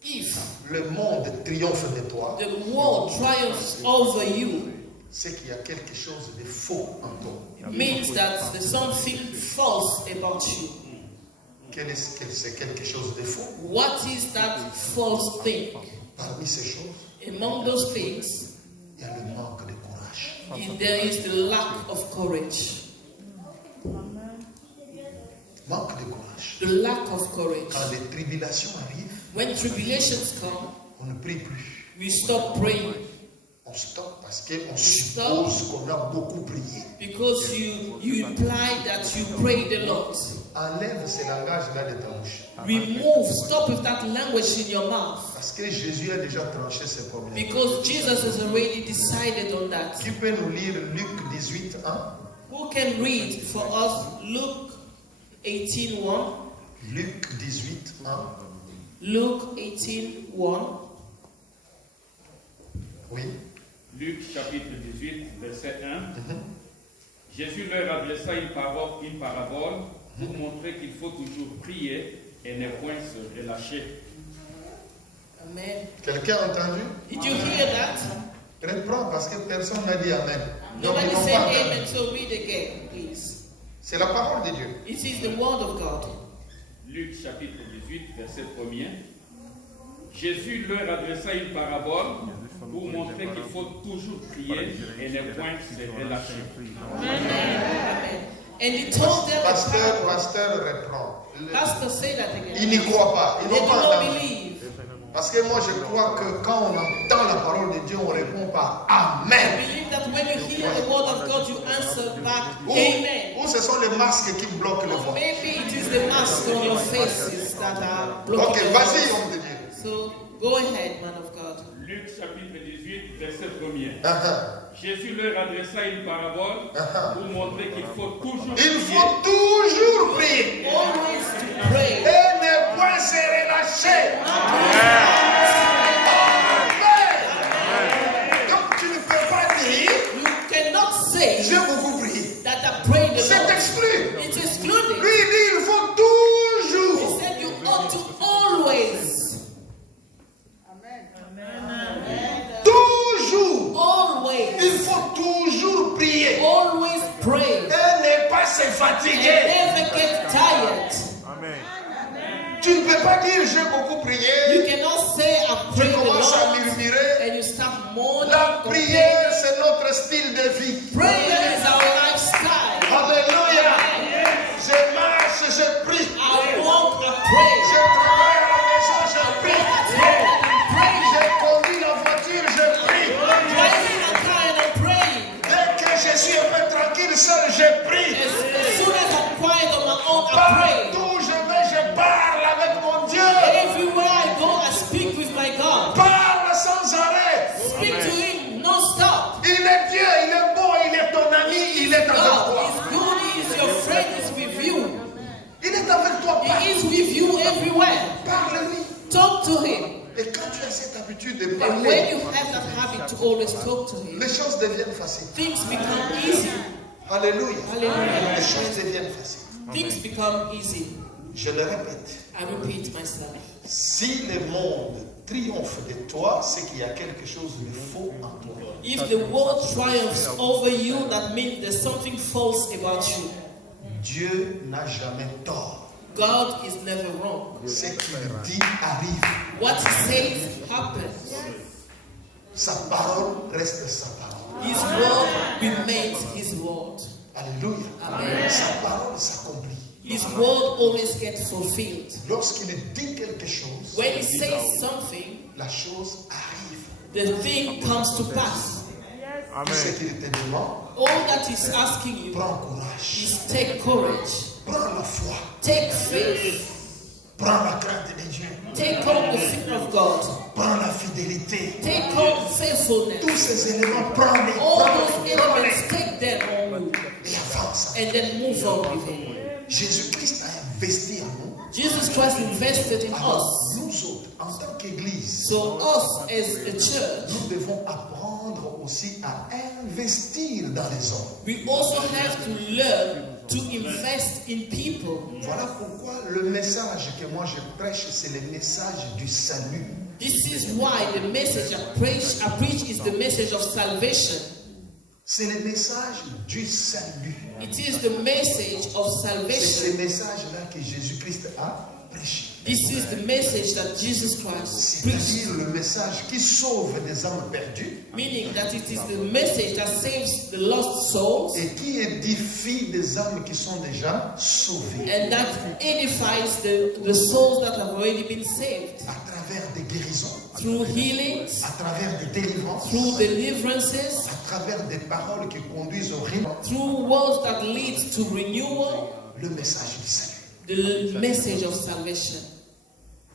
If le monde triomphe de toi, the world triumphs over you, c'est qu'il y a quelque chose de faux en toi. it means that there's something false about you. Quel est-ce que c'est quelque chose de faux? What is that false thing? Parmi ces choses, Among those things, il y a le manque de courage. there is the lack of courage. Manque de courage. The lack of courage. Quand les tribulations arrivent, When tribulations come, on ne prie plus. we stop praying On stoppe parce qu'on suppose qu'on a beaucoup prié. because you imply that you prayed a lot. Enlève ce langage-là de ta bouche. Stop with that language in your mouth. Parce que Jésus a déjà tranché ses problèmes. Because Jesus has already decided on that. Qui peut nous lire Luc 18, 1? Who can read for us Luke 18:1? Luc 18, 1. Luke 18:1. Oui. Luc chapitre 18, verset 1. Jésus leur adressa une parabole pour montrer qu'il faut toujours prier et ne point se relâcher. Amen. Quelqu'un a entendu? Did you hear that? Reprends parce que personne n'a dit Amen. Donc, Nobody ils n'ont said pas entendu. amen, so read again, please. C'est la parole de Dieu. It is the word of God. Luc chapitre 18, verset 1er. Jésus leur adressa une parabole pour montrer qu'il faut toujours prier et ne point se relâcher. Amen. And he told them a parable. Pasteur reprend. Pastor, say that again. Ils n'y croient pas. Ils They n'ont do pas not entendu. believe. Parce que moi, je crois que quand on entend la parole de Dieu, on répond par I Amen. believe that when you hear the word of God, you answer back, Amen. Ou ce sont les masques qui bloquent le Or voix. maybe it is the mask on your faces that are Ok, blocking the vas-y, voice. homme de Dieu. So go ahead, man of God. Luc chapitre 18, verset 1er. Uh-huh. Jésus leur adressa une parabole pour montrer qu'il faut toujours Il prier. faut toujours prier Always to pray. et ne point se relâcher. Amen. Donc tu ne peux pas dire, You cannot say j'ai beaucoup prié. that I prayed a C'est lot. exclu. It's excluded. Lui il dit, il faut He toujours. said you ought to always, Toujours. always, Il faut toujours prier always pray. et ne pas se And fatiguer. never get tired. Amen. Tu ne peux pas dire, j'ai beaucoup prié. You cannot say I Tu prayed a commences à lot murmurer. and you start mourning. La prière, c'est notre style de vie. Prayer is our lifestyle. Alléluia. Je marche, je prie. I walk, I Je pray. travaille à la maison, je I prie. pray, I pray. Je conduis la voiture, je prie. I'm driving a car and I'm praying. Dès que je suis un peu tranquille seul, je prie. As soon as I'm quiet on my own, I pray. Partout où je vais, je parle avec mon Dieu. Everywhere I go, I speak with my God. Parle sans arrêt. Speak to Him non-stop. Il est Dieu, il est bon, il est ton ami, il est avec God toi. is good, He is your friend, He is with you. Il est avec toi. He is with you everywhere. Parle-lui. Talk to Him. Et quand tu as cette habitude de And when parler, you have that habit to always talk to Him, les choses deviennent faciles. things become easy. Alléluia. Hallelujah. Les choses deviennent faciles. Things become easy. Je le répète. I repeat myself. Si le monde triomphe de toi, c'est qu'il y a quelque chose de faux en toi. If the world triumphs over you, that means there's something false about you. Dieu n'a jamais tort. God is never wrong. Ce qu'il dit arrive. What He says happens. Sa parole reste sa parole. His word remains His word. Alléluia. Amen. Sa parole s'accomplit. His word always gets fulfilled. Lorsqu'il dit quelque chose, When He says something, la chose arrive. the thing comes to pass. Ce Amen. qu'il te demande, All that He's asking you prends courage. is take courage, Prends la foi. take faith, Prends la crainte de Dieu. take on the fear of God, Prends la fidélité. take on faithfulness. Tous ces éléments, prends-les. All those Prends-les. elements, take them on you Et avance. and then move on with Him. Jésus-Christ a investi en nous. Jesus Christ invested in Alors, us. nous autres, en tant qu'Église, So us as a church, nous devons apprendre aussi à investir dans les hommes. we also have to learn to invest in people. Voilà pourquoi le message que moi je prêche, c'est le message du salut. This is why the message I preach is the message of salvation. C'est le message du salut. It is the message of C'est salvation. ce message-là que Jésus-Christ a prêché. This is the message that Jesus Christ preached. C'est-à-dire le message qui sauve des âmes perdues Meaning that it is the message that saves the lost souls et qui édifie des âmes qui sont déjà sauvées and that edifies the souls that have already been saved à travers des guérisons, through healings, à travers des délivrances, through deliverances, à travers des paroles qui conduisent au règne, through words that lead to renewal, le message du salut. the message of salvation.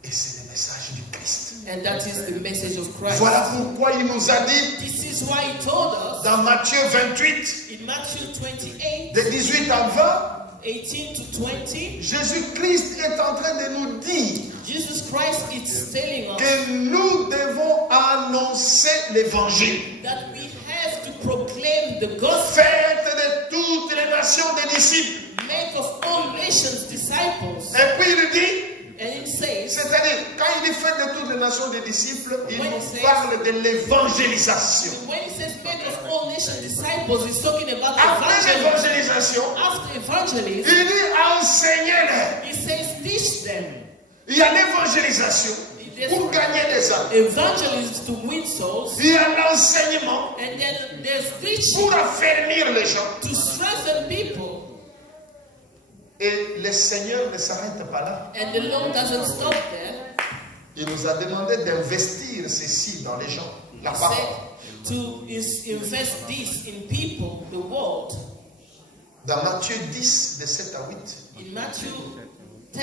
Et c'est le message du Christ. And that is the message of Christ. Voilà pourquoi il nous a dit This is why he told us dans Matthieu 28, in Matthew 28, de 18 à 20, 18 to 20, Jésus-Christ est en train de nous dire Jesus Christ is telling us que nous devons annoncer l'évangile. that we have to proclaim the gospel, Faites de toutes les nations des disciples. make of all nations disciples. Et puis il dit, And it says, c'est-à-dire, quand il dit faites de toutes les nations des disciples, il When nous it says- parle de l'évangélisation. when he says make of all nations disciples, he's talking about Après evangelism. l'évangélisation, After evangelism, il dit enseignez-les. he says teach them. Il y a l'évangélisation pour gagner des âmes. Evangelism to win souls, Il y a l'enseignement and then there's teaching pour affermir les gens. to strengthen people. Et le Seigneur ne s'arrête pas là. And the Lord doesn't stop there. Il nous a demandé d'investir ceci dans les gens. La He parole. said to invest this in people, the world. Dans Matthieu 10, de 7 à 8. In Matthew 10,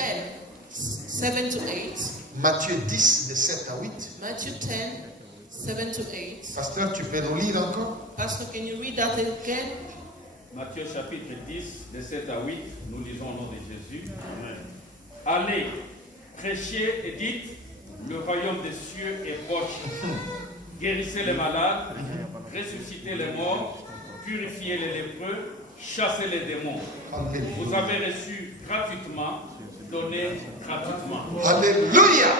7 to 8. Matthieu 10, de 7 à 8. Matthew 10, 7 to 8. Pasteur, tu peux nous lire encore? Pastor, can you read that again? Matthieu chapitre 10, de 7 à 8, nous lisons au nom de Jésus. Allez, prêchez et dites, le royaume des cieux est proche. Guérissez les malades, ressuscitez les morts, purifiez les lépreux, chassez les démons. Vous avez reçu gratuitement, donnez gratuitement. Alléluia.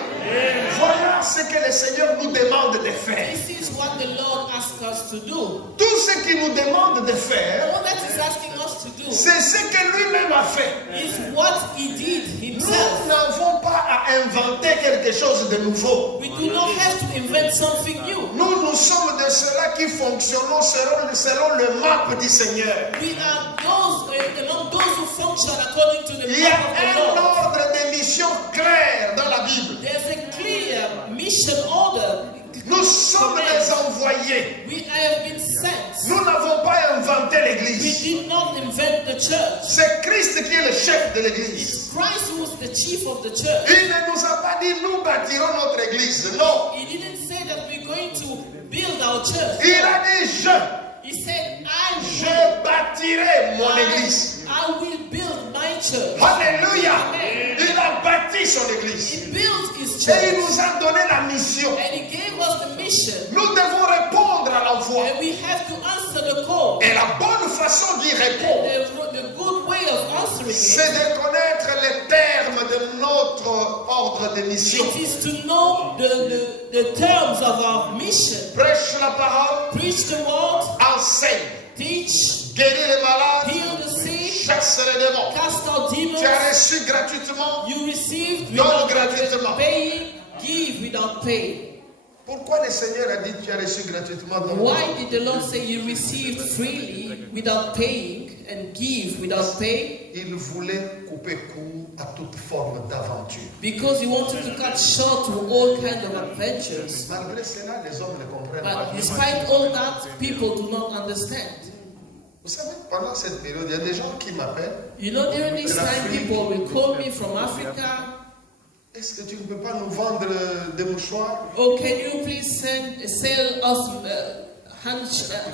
Voilà ce que le Seigneur nous demande de faire. This is what the Lord asks us to do. Tout ce qu'il nous demande de faire, All that He's asking us to do c'est ce que lui-même a fait. is what He did Nous Himself. n'avons pas à inventer quelque chose de nouveau. We do not have to invent something new. Nous sommes de ceux-là qui fonctionnons selon le map du Seigneur. We are those among those who function according to the Il y a plan of the un Lord. ordre de mission clair dans la Bible. There's a clear mission order. Nous sommes des envoyés. We have been sent. Nous n'avons pas inventé We l'église. did not invent the church. C'est Christ qui est le chef de l'église. It's Christ who is the chief of the church. Il ne nous a pas dit nous bâtirons notre église. Non. He didn't say that we're going to build our church. Il a dit He said, je bâtirai mon église. I will build my church. Alléluia. Amen. Il a bâti son église. He built his Et il church. nous a donné la mission. And he gave us the mission. Nous devons répondre à l'envoi. And we have to answer the call. Et la bonne façon d'y répondre, The good way of answering c'est it, de connaître les termes de notre ordre de mission. it is to know the terms of our mission. Prêche la parole, Preach the word, enseigne, teach, guéris les malades, heal the sick, chasse les démons. cast out demons. Tu as reçu gratuitement. You received Donne without gratuitement. paying, give without paying. Pourquoi le Seigneur a dit tu as reçu gratuitement? Donc, Why did the Lord say you received freely without paying and give without pay? il voulait couper court à toute forme d'aventure. Because he wanted to cut short to all kinds of adventures. Malgré cela, les hommes ne comprennent pas. But despite all that, people do not understand. Vous savez, pendant cette période, il y a des gens qui m'appellent. You know, during this time, people will call me from Africa. Est-ce que tu ne peux pas nous vendre des mouchoirs? Oh, can you please sell us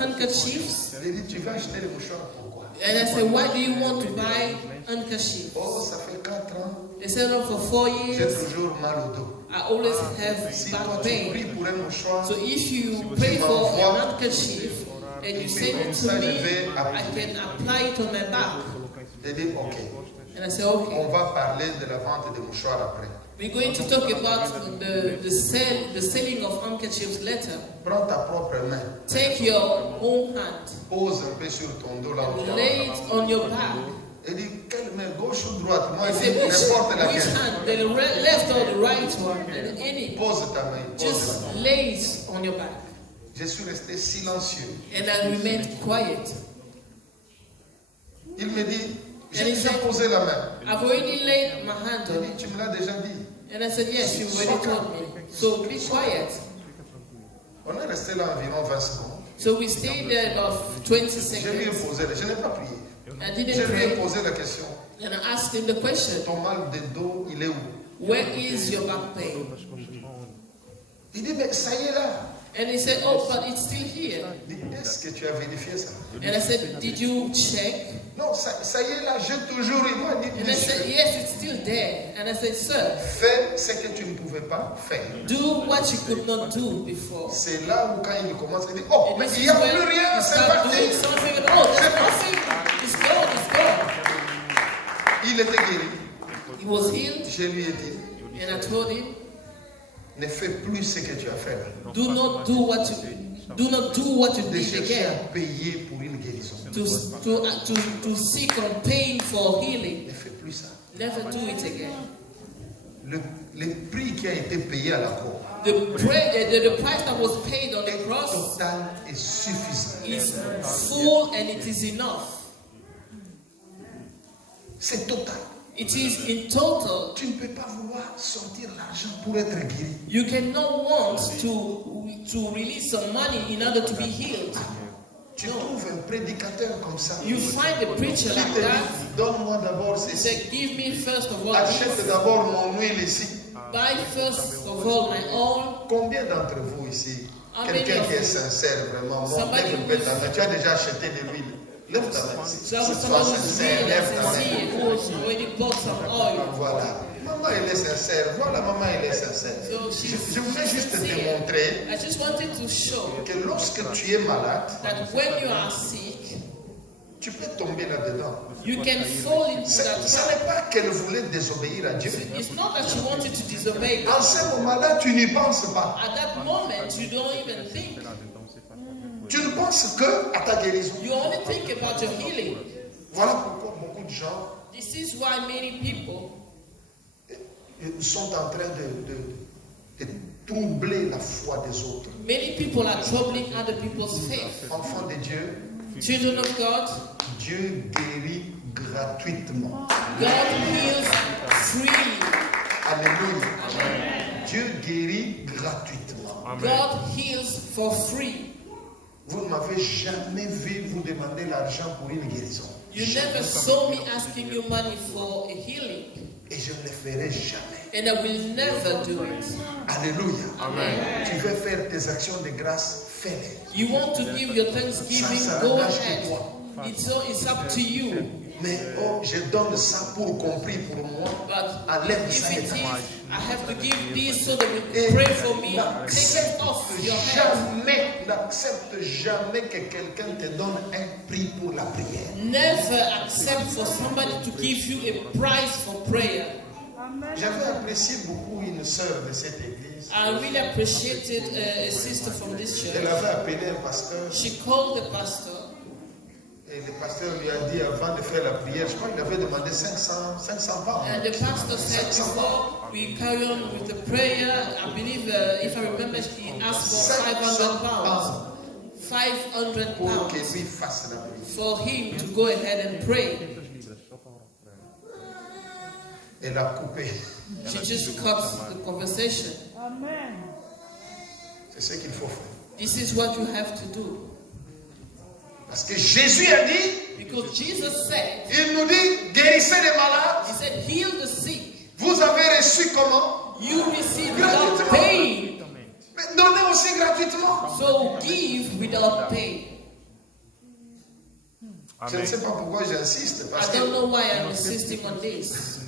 handkerchiefs? J'ai dit, tu vas acheter des mouchoirs, pourquoi? And I said, why do you want to buy handkerchiefs? Oh, ça fait 4 ans, They said, oh, for 4 j'ai years, toujours mal au dos. I always have Si toi back tu pain. pries pour un mouchoir, So if you pray for a handkerchief and you send it to me, I can apply it on my back. j'ai dit, ok, And I say, okay. on va parler de la vente des mouchoirs après. We're going to talk about the selling of handkerchiefs later. Prends ta propre main, Take your own hand, pose un peu sur ton dos là où tu lay as. it on your back. Et dis, quelle main, gauche ou droite? Moi, I je say, dis n'importe which laquelle. hand, the left or the right one, and any. Pose ta main, pose ta Just main. lay it on your back. Je suis resté silencieux. And I remained quiet. Il me dit, j'ai And he déjà said, posé la main. I've already laid my hand J'ai on dit, it. tu me l'as déjà dit. And I said, yes, you already told me. So be quiet. On est resté là environ 20 secondes. So we stayed there about 20 Je lui ai seconds. posé, je n'ai pas prié. I Je didn't lui ai pray. posé la question. And I asked him the question, Ton mal de dos, il est où? where is your back pain? Il dit, mais ça y est là. And he said, oh, but it's still here. Il dit, est-ce que tu as vérifié ça? And I said, did you check? Non, ça y est là, j'ai toujours eu. Moi, dit, And I said, yes, it's still there. And I said, sir, fais ce que tu ne pouvais pas faire. do what you could not do before. C'est là où quand il commence, il dit, oh, And mais this il is n'y a when plus rien, you c'est start doing parti. something. Oh, there's nothing. It's gone. It's gone. Il était guéri. He was healed. Je lui ai dit, And I told him, ne fais plus ce que tu as fait là. do not do what you De did chercher à again. payer pour une guérison. To seek on paying for healing. Ne fais plus ça. Never do it again. Le prix qui a été payé à la croix The price that was paid on the est cross total et suffisant. is full and it is enough. C'est total. It is in total. Tu ne peux pas vouloir sortir l'argent pour être guéri. You cannot want to release some money in order to be healed. Tu trouves un prédicateur comme ça. You find a preacher Qui like te that. dit, donne-moi d'abord He ceci. said, give me first of all Achète this. d'abord mon huile ici. Buy first of all my own. Combien d'entre vous ici, How quelqu'un many qui of est you? sincère vraiment, bon, Somebody lève who un peu is- ta main. Tu as déjà acheté de l'huile. Lève ta main. Si So tu someone sois who's sincère, real lève and ta main. sincere, who has already bought some oil. Voilà. Maman, elle est sincère. Voilà, maman, elle est sincère. So she's Je voulais juste te sincere. démontrer I just wanted to show que lorsque tu es malade, that when you are sick, tu peux tomber là-dedans. you can fall into Ce that trap. n'est pas qu'elle voulait désobéir à Dieu. It's not that you wanted to disobey En God. ce moment-là, tu n'y penses pas. At that moment, you don't even think. Tu ne penses que à ta guérison. You only think about your healing. Voilà pourquoi beaucoup de gens This is why many people sont en train de troubler la foi des autres. Many people are troubling other people's faith. Enfants de Dieu, Children of God, Dieu guérit gratuitement. God heals freely. Alléluia. Dieu guérit gratuitement. God heals for free. Vous ne m'avez jamais vu vous demander l'argent pour une guérison. You never saw me asking you money for a healing, Et je ne le ferai jamais. and I will never do it. Alléluia. Amen. Tu veux faire tes actions de grâce, fais-les. You want to give your thanksgiving, Ça go engage que ahead. toi. It's up to you. Mais oh, je donne ça pour compris pour moi. But Enlève if ça it de is, ta main. I have to give this so that you Et pray for me. Take it n'accepte off your head. n'accepte jamais que quelqu'un te donne un prix pour la prière. Never accept for somebody to give you a price for prayer. J'avais apprécié beaucoup une sœur de cette église. I really appreciated a sister from this Elle church. avait appelé un pasteur She called the pastor, et le pasteur lui a dit avant de faire la prière, je crois qu'il avait demandé 500 pounds. and the pastor said before we carry on with the prayer, I believe, if I remember, he asked for 500 pounds. 500 Pour que pounds lui fasse la prière. for him to go ahead and pray. Elle a coupé. She just cut the conversation. C'est ce qu'il faut faire. This is what you have to do. Parce que Jésus a dit, Because Jesus said, il nous dit, guérissez les malades. He said, heal the sick. Vous avez reçu comment? You receive without paying. Mais donnez aussi gratuitement. So give without pay. Je ne sais pas pourquoi j'insiste, parce I don't que know why I'm insisting on this.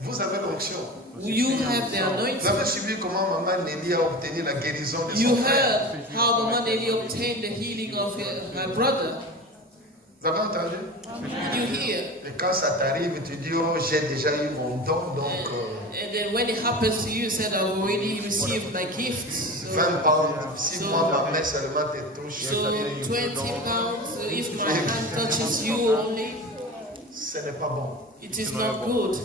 vous avez l'onction. You have the Vous anointing. avez suivi comment maman Nelly a obtenu la guérison de You son frère. heard how Mama Nelly obtained the healing of her brother. Vous avez entendu? Did you hear? Et quand ça t'arrive, tu dis, oh, j'ai déjà eu mon don, donc And then when it happens to you, you said, I've already received my gift. 20 pounds. Si So- moi, ma main seulement te touche, So 20 pounds, if my hand touches you only, ce n'est pas bon. it is not good.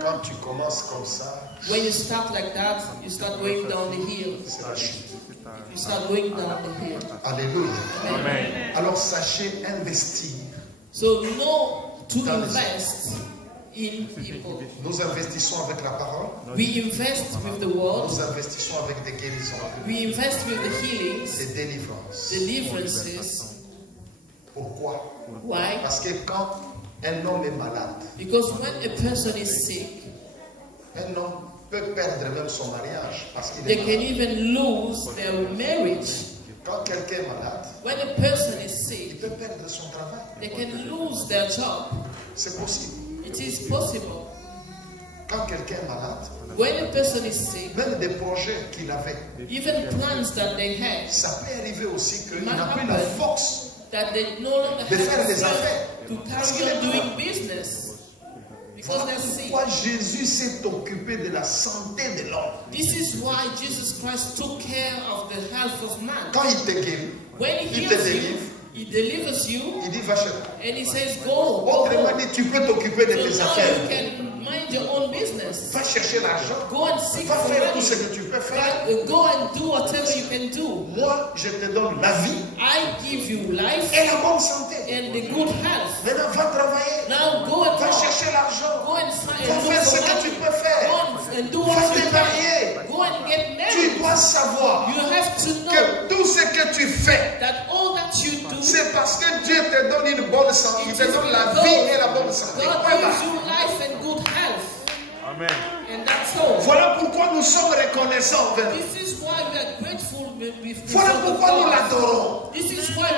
Quand tu commences comme ça, When you start like that, you start going down the hill. c'est la chute. You start going down the hill. Alléluia. Amen. Alors sachez investir. So know to invest in people. Nous investissons avec la parole. We invest with the word. Nous investissons avec des guérisons, We invest with the healings, des délivrances. deliverances. Pourquoi? Why? Parce que quand un homme est malade, Because when a person is sick, un homme peut perdre même son mariage parce qu'il They est can malade. even lose their marriage. Quand quelqu'un est malade, When a person is il sick, peut perdre son travail. they can lose their job. C'est possible. It is possible. Quand quelqu'un est malade, When a person is sick, même des projets qu'il avait, even plans that they had, ça peut arriver aussi qu'il Might n'a plus la happen. force that they no longer de have faire the des affaires. strength to Parce qu'il carry est on malade. doing business because Voilà they're sick. pourquoi Jésus s'est occupé de la santé de l'homme. This is why Jesus Christ took care of the health of man. Quand il te guérit, When he il te heals you, délivre, he delivers you, il dit va chez toi. and he says, go. Autrement dit, tu peux t'occuper de So tes now affaires. you can mind your own business. Va chercher l'argent. Go and seek Va for faire tout ce money. que tu peux faire. Go and do whatever you can do. Moi, je te donne la vie I give you life et la bonne santé. and the good health. Maintenant, va travailler. Now go and Va work. chercher l'argent. Go and find Va and faire look ce for que tu money. peux faire. Go and do Va what you te can. marier. Go and get Tu married. dois savoir You have to know que tout ce que tu fais, that all that you do, c'est parce que Dieu te donne une bonne santé. Il it te is donne la because vie et la bonne santé. God Point gives barre. you life and good health. Amen. And that's all. Voilà pourquoi nous sommes reconnaissants envers lui. This is why we are grateful before Voilà pourquoi nous God. l'adorons. This is why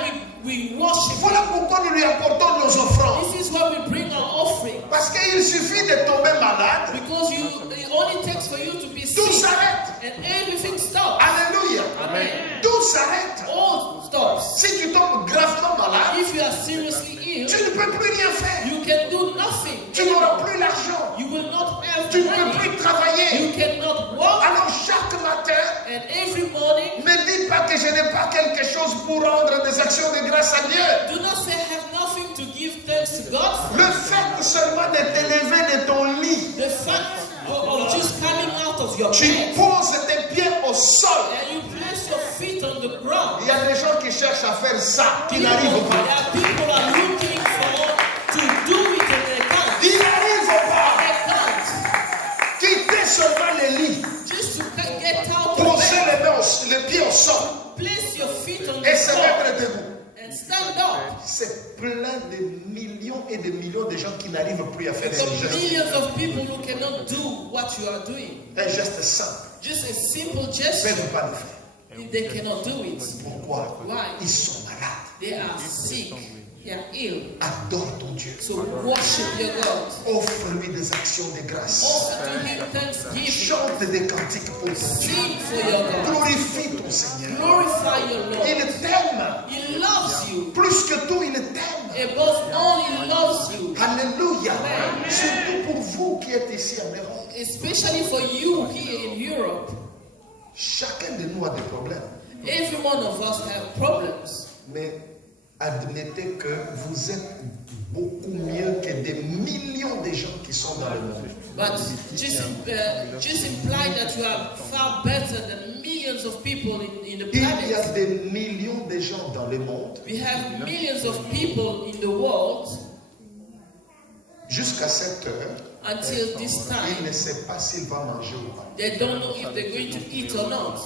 we worship. Voilà pourquoi nous lui apportons nos offrandes. This is why we bring our offering. Parce qu'il suffit de tomber malade, Because it only takes for you to be tout sick s'arrête. and everything stops. Alléluia. Amen. Tout s'arrête. All stops. Si tu tombes gravement malade, If you are seriously ill, tu ne peux plus rien faire. you can do nothing. Tu n'auras plus l'argent. You will not have Tu ne peux money. plus travailler. You cannot walk. Alors chaque matin, And every morning, ne dis pas que je n'ai pas quelque chose pour rendre des actions de grâce à Dieu. do not say I have nothing to give thanks to God for. Le fait seulement de te lever de ton lit, The fact of just coming out of your tu bed poses tes pieds au sol. and you place your feet on the ground. Il y a des gens qui cherchent à faire ça, qui People, n'arrivent pas. people are looking for to do it and they can't. Ils n'arrivent pas. They can't. Quitter seulement le lit, Just to get out of poser bed, les pieds au sol place your feet on et the se floor mettre debout. and stand up. C'est plein de millions et de millions de gens qui n'arrivent plus à faire There ce are geste. millions of people who cannot do what you are doing. Un geste simple. Just a simple Ils ne gesture, peuvent pas le faire. if they cannot do it. Pourquoi? Why? Ils sont malades. They are sick, they are ill. Adore ton Dieu. So worship your God. Offre-lui des actions de grâce. Offer to Him thanksgiving. Chante des cantiques pour ton Dieu. Sing for your God. Glorifie ton Seigneur. Glorify your Lord. Il t'aime. He loves you. Plus que tout, il t'aime. Above all, He loves you. Alléluia. Amen. Surtout pour vous qui êtes ici en Europe. Especially for you here in Europe. Chacun de nous a des problèmes. Every one of us have problems. Mais admettez que vous êtes beaucoup mieux que des millions de gens qui sont dans le monde. But just imply that you are far better than millions of people in the Il y a planet. des millions de gens dans le monde. We have millions of people in the world. Jusqu'à cette heure, Until this il time, ne sait pas s'il va manger ou pas. they don't know if they're going to eat or not.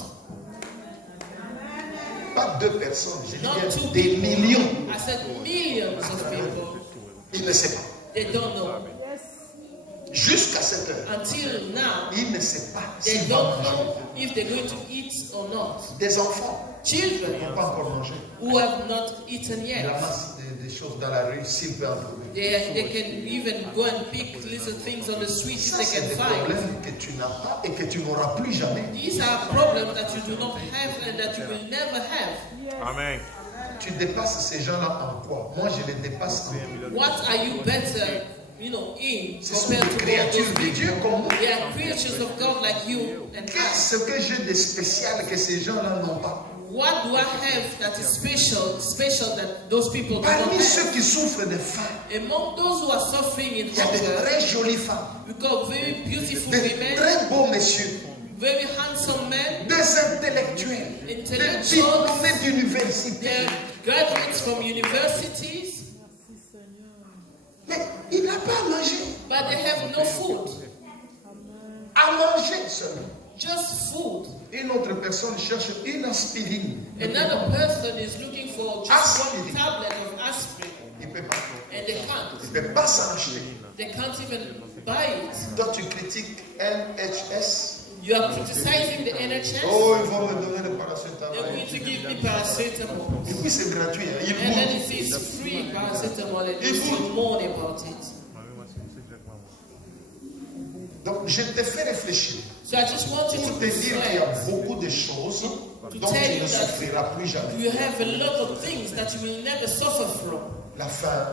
Pas deux personnes, je dis Not bien two des people. millions. I said millions of people. Il ne sait pas. They don't know. Jusqu'à cette heure, Until now, il ne sait pas they s'il va don't manger. know if they're going to eat or not. Des enfants qui Children n'ont pas encore mangé. who have not eaten Il yet. ramasse des choses dans la rue s'il peut en trouver. They can even go and pick little things on the street if Ça, they c'est can des find. problèmes que tu n'as pas et que tu n'auras plus jamais. These are problems that you do not have and that you will never have. Amen. Tu dépasses ces gens-là en quoi? Moi, je les dépasse en What are you better, in Ce sont compared des to all créatures those de Dieu people? comme nous. They are creatures of God like you and I. Qu'est-ce que j'ai de spécial que ces gens-là n'ont pas? What do I have that is special that those people do not Parmi ceux have? qui souffrent de faim, Among those who are suffering in il y a de hunger, très jolies femmes, we got very beautiful de women, très beaux messieurs, very handsome men, des intellectuels, des intellectuals, diplômés d'université. they're graduates from universities, Mais il n'a pas à manger. but they have no food, À manger seulement. just food. Une autre personne cherche une aspirine. Another person is looking for just one Aspirin. tablet of aspirin, Il ne peut pas. and they can't. Il ne peut pas s'en acheter. They can't even buy it. Toi, tu critiques NHS. You are criticizing the NHS. Oh, ils vont me donner le They're paracétamol. going to give me paracetamol. Et puis c'est gratuit. Hein. Ils And then montent. it is free paracetamol and you Ils still vous- mourn about it. Donc, je te fais réfléchir. So I just want you Pour to te dire qu'il y a reflect. beaucoup de choses dont tell tu you ne that souffriras plus jamais. You have a lot of things that you will never suffer from. La faim,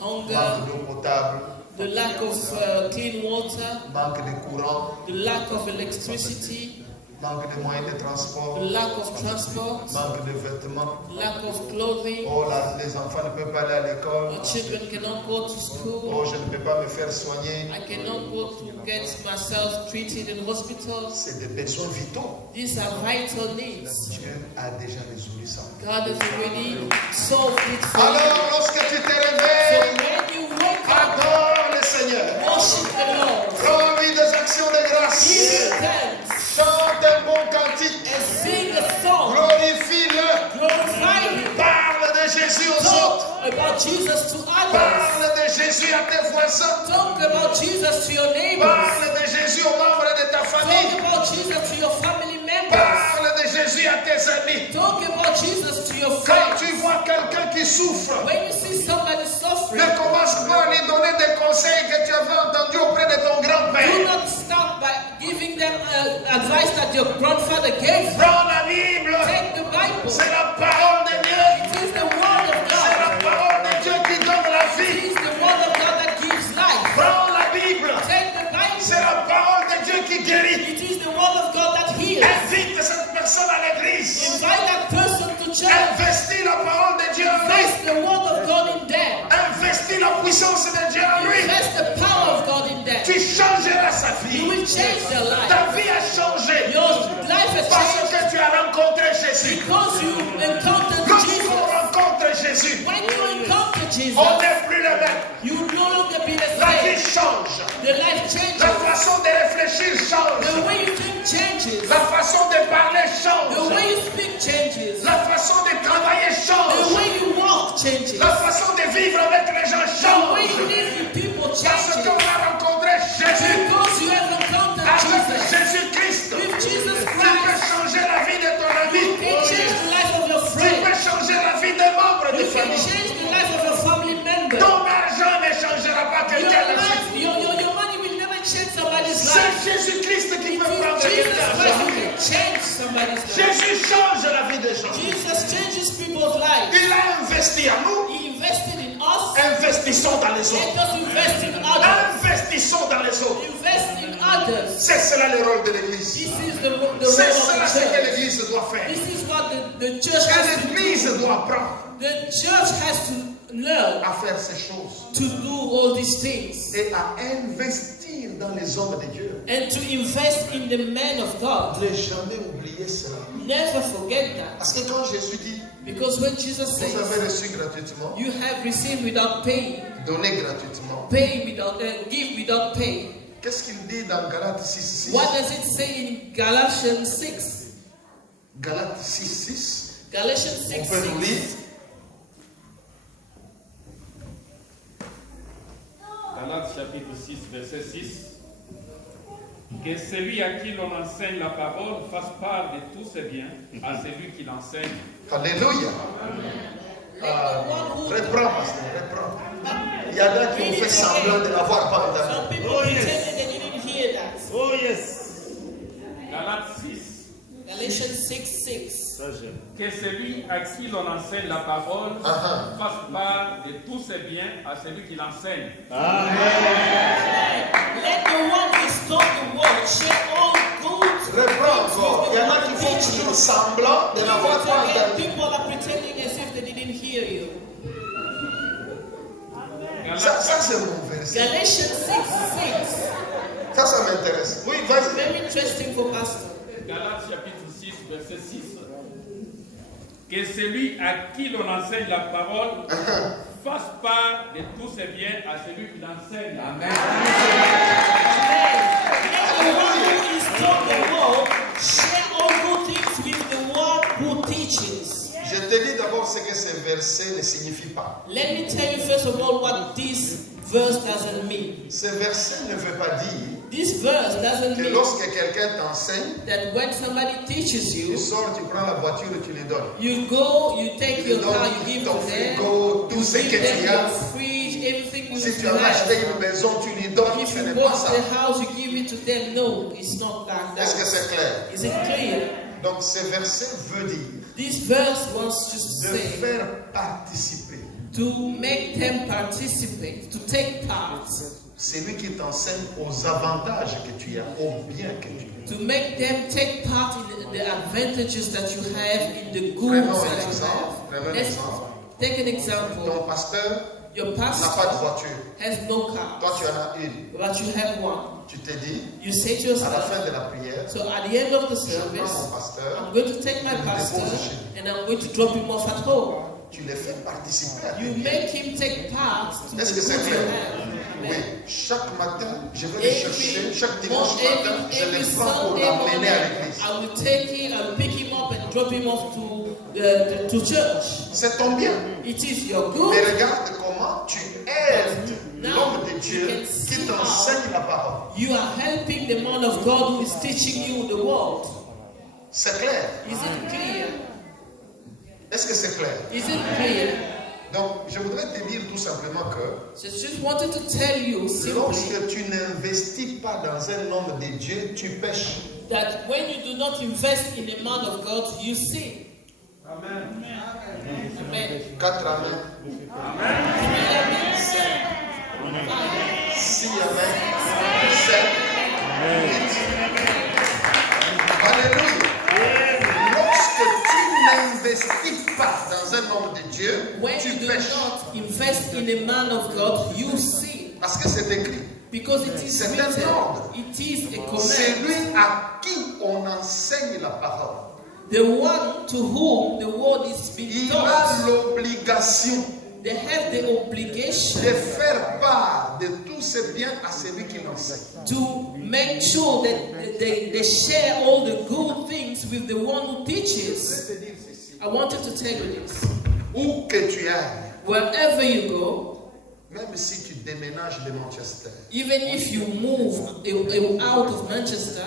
Hunger, manque d'eau potable, the lack of clean water, manque de courant, the lack of electricity, manque de moyens de transport, the lack of transport, manque de vêtements. lack of clothing. Oh, là, les enfants ne peuvent pas aller à l'école. Your children cannot go to school. Oh, je ne peux pas me faire soigner. I cannot go to get myself treated in hospitals. C'est des besoins vitaux. These are vital needs. Dieu a déjà résolu ça. God has already solved it for you. Alors, lorsque tu te So réveilles, when you wake up, adore le Seigneur. worship the Lord. Rends-lui des actions de Give grâce. him thanks Chante un bon cantique. and sing a song. Glorifie-le. Glorify him. Parle de Jésus aux autres. Talk about Jesus to others. Parle de Jésus à tes voisins. Talk about Jesus to your neighbors. Parle de Jésus aux membres de ta famille. Talk about Jesus to your family members. Parle de Jésus à tes amis. Talk about Jesus to your Quand friends. tu vois quelqu'un qui souffre, When you see somebody suffering, ne commence pas à lui donner des conseils que tu avais entendus auprès de ton do grand-père. not start by giving them advice that your grandfather gave you. Prends la Bible. Take the Bible. C'est la parole de Dieu. It is the word of C'est la God. parole de Dieu qui donne la It vie. is the word of God that gives life. Prends la Bible. Take the Bible. C'est la parole de Dieu qui guérit. It is the word of God that heals. Invite cette personne à l'église. Invite that person to church. Investis la parole de Dieu en lui. Invest the word of God in them. Investis la puissance de Dieu en lui. Invest the power of God in them. Tu changeras sa You vie. will change their life. Ta vie a changé. Your life has Parce changed que tu as rencontré Jésus. because you encountered Lorsqu'on Jesus. rencontre Jésus, When you encounter Jesus, on n'est plus le même. you will no longer be the La vie same. change. The life changes. La façon de réfléchir change. The way you think changes. La façon de parler The change. way you speak changes. La façon de travailler The change. way you walk changes. La façon de vivre avec les gens The way you change. live with people Parce changes. qu'on a rencontré Jésus. Because you have encountered Avec Jesus. Jésus-Christ, With Jesus tu peux Christ, changer la vie de ton ami. you can change the life of your Tu friend. peux changer la vie des membres de You can famille. change the life of your family member. Ton argent ne changera pas Your quelqu'un de life, vie. your money will never change somebody's C'est life. Jésus-Christ qui It peut prendre is Jesus quelqu'un Christ who de can change somebody's life. Jésus change la vie des gens. Jesus changes people's lives. Il a investi à nous. He invested in us. Investissons dans les Let autres. us invest in others. Investissons dans les autres. Invest in others. C'est cela le rôle de l'Église. This is the role C'est of cela the ce que church. l'Église doit faire. This is what the church Que has to do. l'Église doit apprendre The church has to learn à faire ces choses to do all these things et à investir dans les hommes de Dieu. and to invest in the men of God. Ne jamais oublier cela. Never forget that. Parce que quand Jésus dit, Because when Jesus vous says, avez reçu gratuitement, you have received without paying, donnez gratuitement. pay without, give without pay. Qu'est-ce qu'il dit dans Galates 6, 6? What does it say in Galatians 6? Galates 6, 6. Galatians On 6, peut nous lire. 6. Galates chapitre 6, verset 6. Que celui à qui l'on enseigne la parole fasse part de tous ses biens à celui qui l'enseigne. Alléluia. Let the one who Reprends, pasteur, reprends. Il y en a qui ont fait semblant de n'avoir pas entendu. some people Oh, yes. pretended they didn't hear that. Oh yes. Galates 6. Galatians 6, 6. Ça j'aime. Que celui à qui l'on enseigne la parole fasse part de tous ses biens à celui qui l'enseigne. Let the one who is taught the word share all good Reprends things encore. with Il y the en a one qui who font teaches. toujours semblant de n'avoir pas Again, entendu. people are pretending as if they didn't hear you. Ça Galates, c'est mon verset. Galatians 6, 6. Ça m'intéresse. Oui, vas-y. Very interesting for pastor. Galates chapitre 6, verset 6. Que celui à qui l'on enseigne la parole fasse part de tous ses biens à celui qui l'enseigne. Amen. Let the one who is taught the word share all good things with the one who teaches. Je te dis d'abord ce que ce verset ne signifie pas. Let me tell you first of all what this verse doesn't mean. Ce verset ne veut pas dire This verse doesn't que mean lorsque quelqu'un t'enseigne, that when somebody teaches tu you, sors, tu prends la voiture et tu lui donnes. you go, you take Tu lui your car, you donnes give ton to them, frigo, tout ce you que give them tu your as. fridge, everything you Si tu as acheté have. une maison, tu lui donnes. If Ce you n'est bought pas ça. the house, you give it to them. No, it's not like Est-ce que that. c'est clair? Is it clear? Donc ce verset veut dire This verse wants just to de say faire participer to make them participate, to take part, celui qui t'enseigne aux avantages que tu as, aux biens que tu as. to make them take part in the advantages that you have, in the goods Prenons un that you exemple. have. Prenons un Let's exemple. take an example. Ton pasteur Your n'a pas de pastor voiture. has no car, Toi, tu en as une. but you have one. Tu te dis, You say to à la yourself, fin de la prière, so at the end of the je prends service, mon pasteur, I'm going to take my pastor and I'm going to drop him off at home. tu les fais participer à tes You biens. make him take part to the Est-ce que good c'est you clair? have. Oui, Amen. chaque matin, je vais les chercher. Chaque dimanche Every, matin, je every les prends pour Sunday l'emmener morning, à l'église. I will take him and pick him up and drop him off to church. C'est ton bien. It is your Mais good. regarde comment tu aides l'homme de Dieu qui t'enseigne la parole. You are helping the man of God who is teaching you the word. C'est clair. Is it clear? Est-ce que c'est clair? Is it clear? Donc, je voudrais te dire tout simplement que So I just wanted to tell you simply lorsque tu n'investis pas dans un homme de Dieu, tu pêches. that when you do not invest in a man of God, you sin. Amen. Amen. 4 amen. Amen. 6 amen. 7 8. Alléluia. Lorsque tu n'investis pas dans un homme de Dieu, When tu you do pêches. not invest in a man of God, you sin. Parce que c'est écrit. Because it is C'est un written, ordre. it is a C'est command. lui à qui on enseigne la parole. The one to whom the word is being Il a taught, l'obligation they have the obligation de faire part de tous ses biens à celui qui l'enseigne. to make sure that they share all the good things with the one who teaches. I wanted to tell you this. Où que tu ailles, Wherever you go, même si tu déménages de Manchester, even if you move out of Manchester,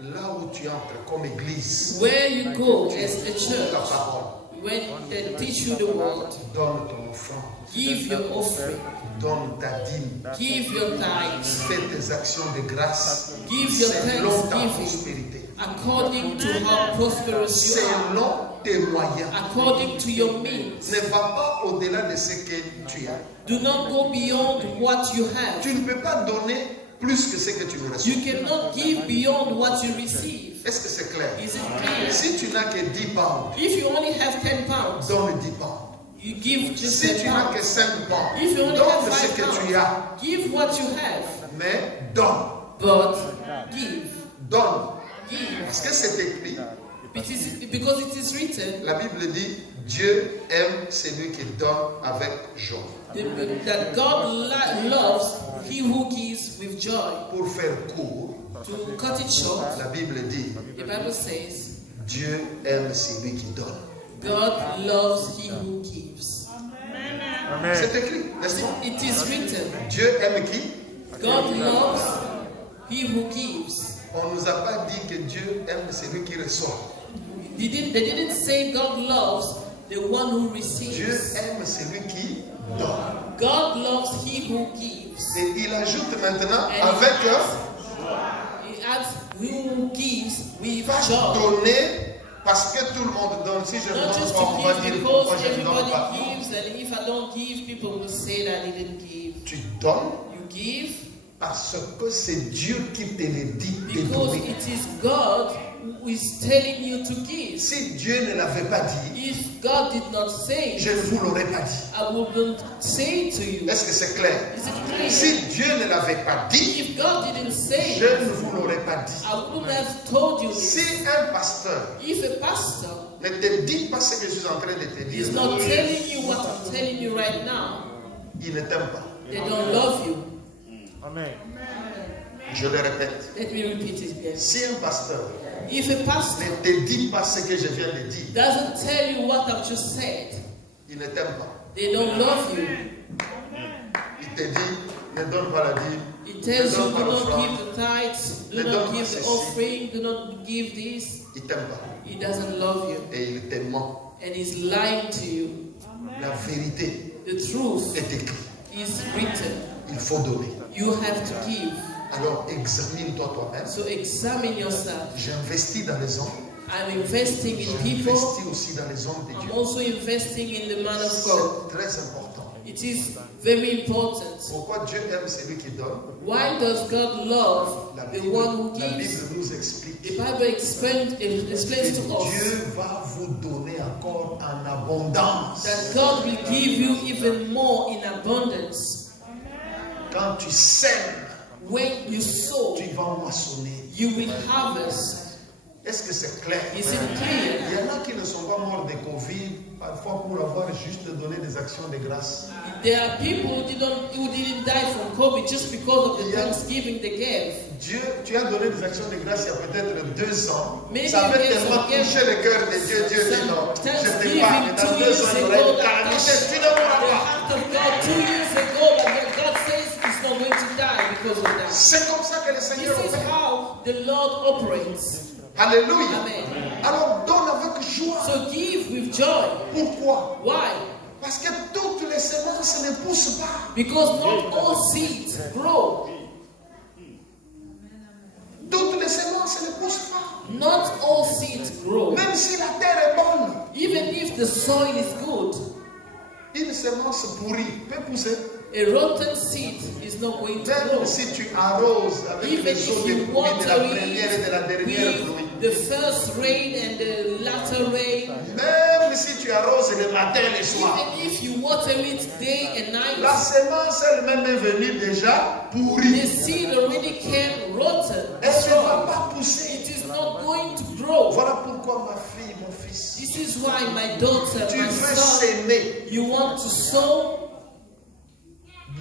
là où tu entres comme église, where you go as a la church, parole, when they teach you the word, donne ton offrande, give your offering, donne ta dîme, give your tithes, fais tes actions de grâce, give your selon ta thanksgiving prospérité, according to how prosperous you are, selon tes moyens. according to your means. Ne va pas au-delà de ce que tu as. Do not go beyond what you have. Tu ne peux pas donner plus que ce que tu reçois. You cannot give beyond what you receive. Est-ce que c'est clair? Is it clear? Si tu n'as que 10 pounds, If you only have 10 pounds, donne 10 pounds. you give just Si 10 tu n'as que pounds. 5 pounds, If you only donne have ce 5 que tu as. pounds, give what you have. Mais donne. But give. Donne. Give. Parce que c'est écrit, Because it is written la Bible dit, Dieu aime celui qui donne avec joie. that God loves he who gives with joy. Pour faire court, To cut it short, la Bible dit, the Bible says, Dieu aime celui qui donne. God loves he who gives. C'est écrit, n'est-ce pas? It is written, Dieu aime qui? God loves he who gives. On ne nous a pas dit que Dieu aime celui qui reçoit. They didn't say God loves the one who Dieu receives. aime celui qui donne. God loves he who gives. Et il ajoute maintenant And avec he adds who gives with va joy. donner parce que tout le monde donne. Si je ne Not donne just pas, on to va give dire because pourquoi je ne donne everybody pas. gives, and if I don't give, people will say that I didn't give. Tu donnes You give parce que c'est Dieu qui te le dit de because donner. it is God who is telling you to give. Si Dieu ne l'avait pas dit, If God did not say je it, ne vous l'aurais pas dit. I wouldn't say it to you. Est-ce que c'est clair? Is it clear? Si Dieu ne l'avait pas dit, If God didn't say je it, ne vous l'aurais pas dit. I wouldn't have told you this. Si un pasteur If a pastor ne te dit pas ce que je suis en train de te dire, is not telling you what I'm telling you right now, il ne t'aime pas. they don't love you. Amen. Je le répète. Let me repeat it again. Si un pasteur If a pastor ne te dit pas ce que je viens de dire, doesn't tell you what I've just said, il ne t'aime pas. they don't love you. Il te dit, Ne donne pas la dîme. It tells Ne you, donne do pas not l'offrande. give the tithes, do Ne not donne give pas the ceci. offering, do not give this. Il t'aime pas. He doesn't love you. Et il te ment. And he's lying to you. La vérité The truth est écrite. is written. Il faut donner. You have to give. Alors examine-toi toi-même. So examine yourself. J'investis dans les hommes. I'm investing in people. J'investis aussi dans les hommes de I'm Dieu. also investing in the man of God. C'est très important. It is very important. Pourquoi Dieu aime celui qui donne? Why does God love La the Bible, one who la gives? Bible nous explique The Bible explains que to us Dieu va vous donner encore en abondance. that God will give you even more in abundance. Quand tu sèmes, When you sow, tu vas moissonner. you will harvest. Est-ce que c'est clair? Is it clear? Il y en a qui ne sont pas morts de Covid, parfois pour avoir juste donné des actions de grâce. There are people who didn't die from COVID just because of the Thanksgiving they gave. Dieu, tu as donné des actions de grâce il y a peut-être 2 ans. Maybe Ça avait years tellement ago, touché le cœur de Dieu. Dieu dit non, je te parle. Thanksgiving Dans 2 2 years ans, il y aura ago, une calamité. that Tu ne mourras the pas. heart of God 2 years ago, that God says he's not going to die because of that. C'est comme ça que le This Seigneur is opère. how the Lord operates. Alléluia. Amen. Alors donne avec joie. So give with joy. Pourquoi? Why? Parce que toutes les semences ne poussent pas. Because not all seeds grow. Toutes les semences ne poussent pas. Not all seeds grow. Même si la terre est bonne, Even if the soil is good, une semence pourrie peut pousser. a rotten seed is not going to grow. Même si tu arroses avec Even les eaux if de you pluie water de la première et de la dernière pluie. with the first rain and the latter rain, Même si tu arroses le matin et le soir. even if you water it day and La night, semence elle-même est venue déjà the pourrie. seed already came rotten. Elle ne va So pas pousser. it is not going to grow. Voilà pourquoi ma fille, mon fils, This is why my daughter, tu my veux son, s'aimer you want to sow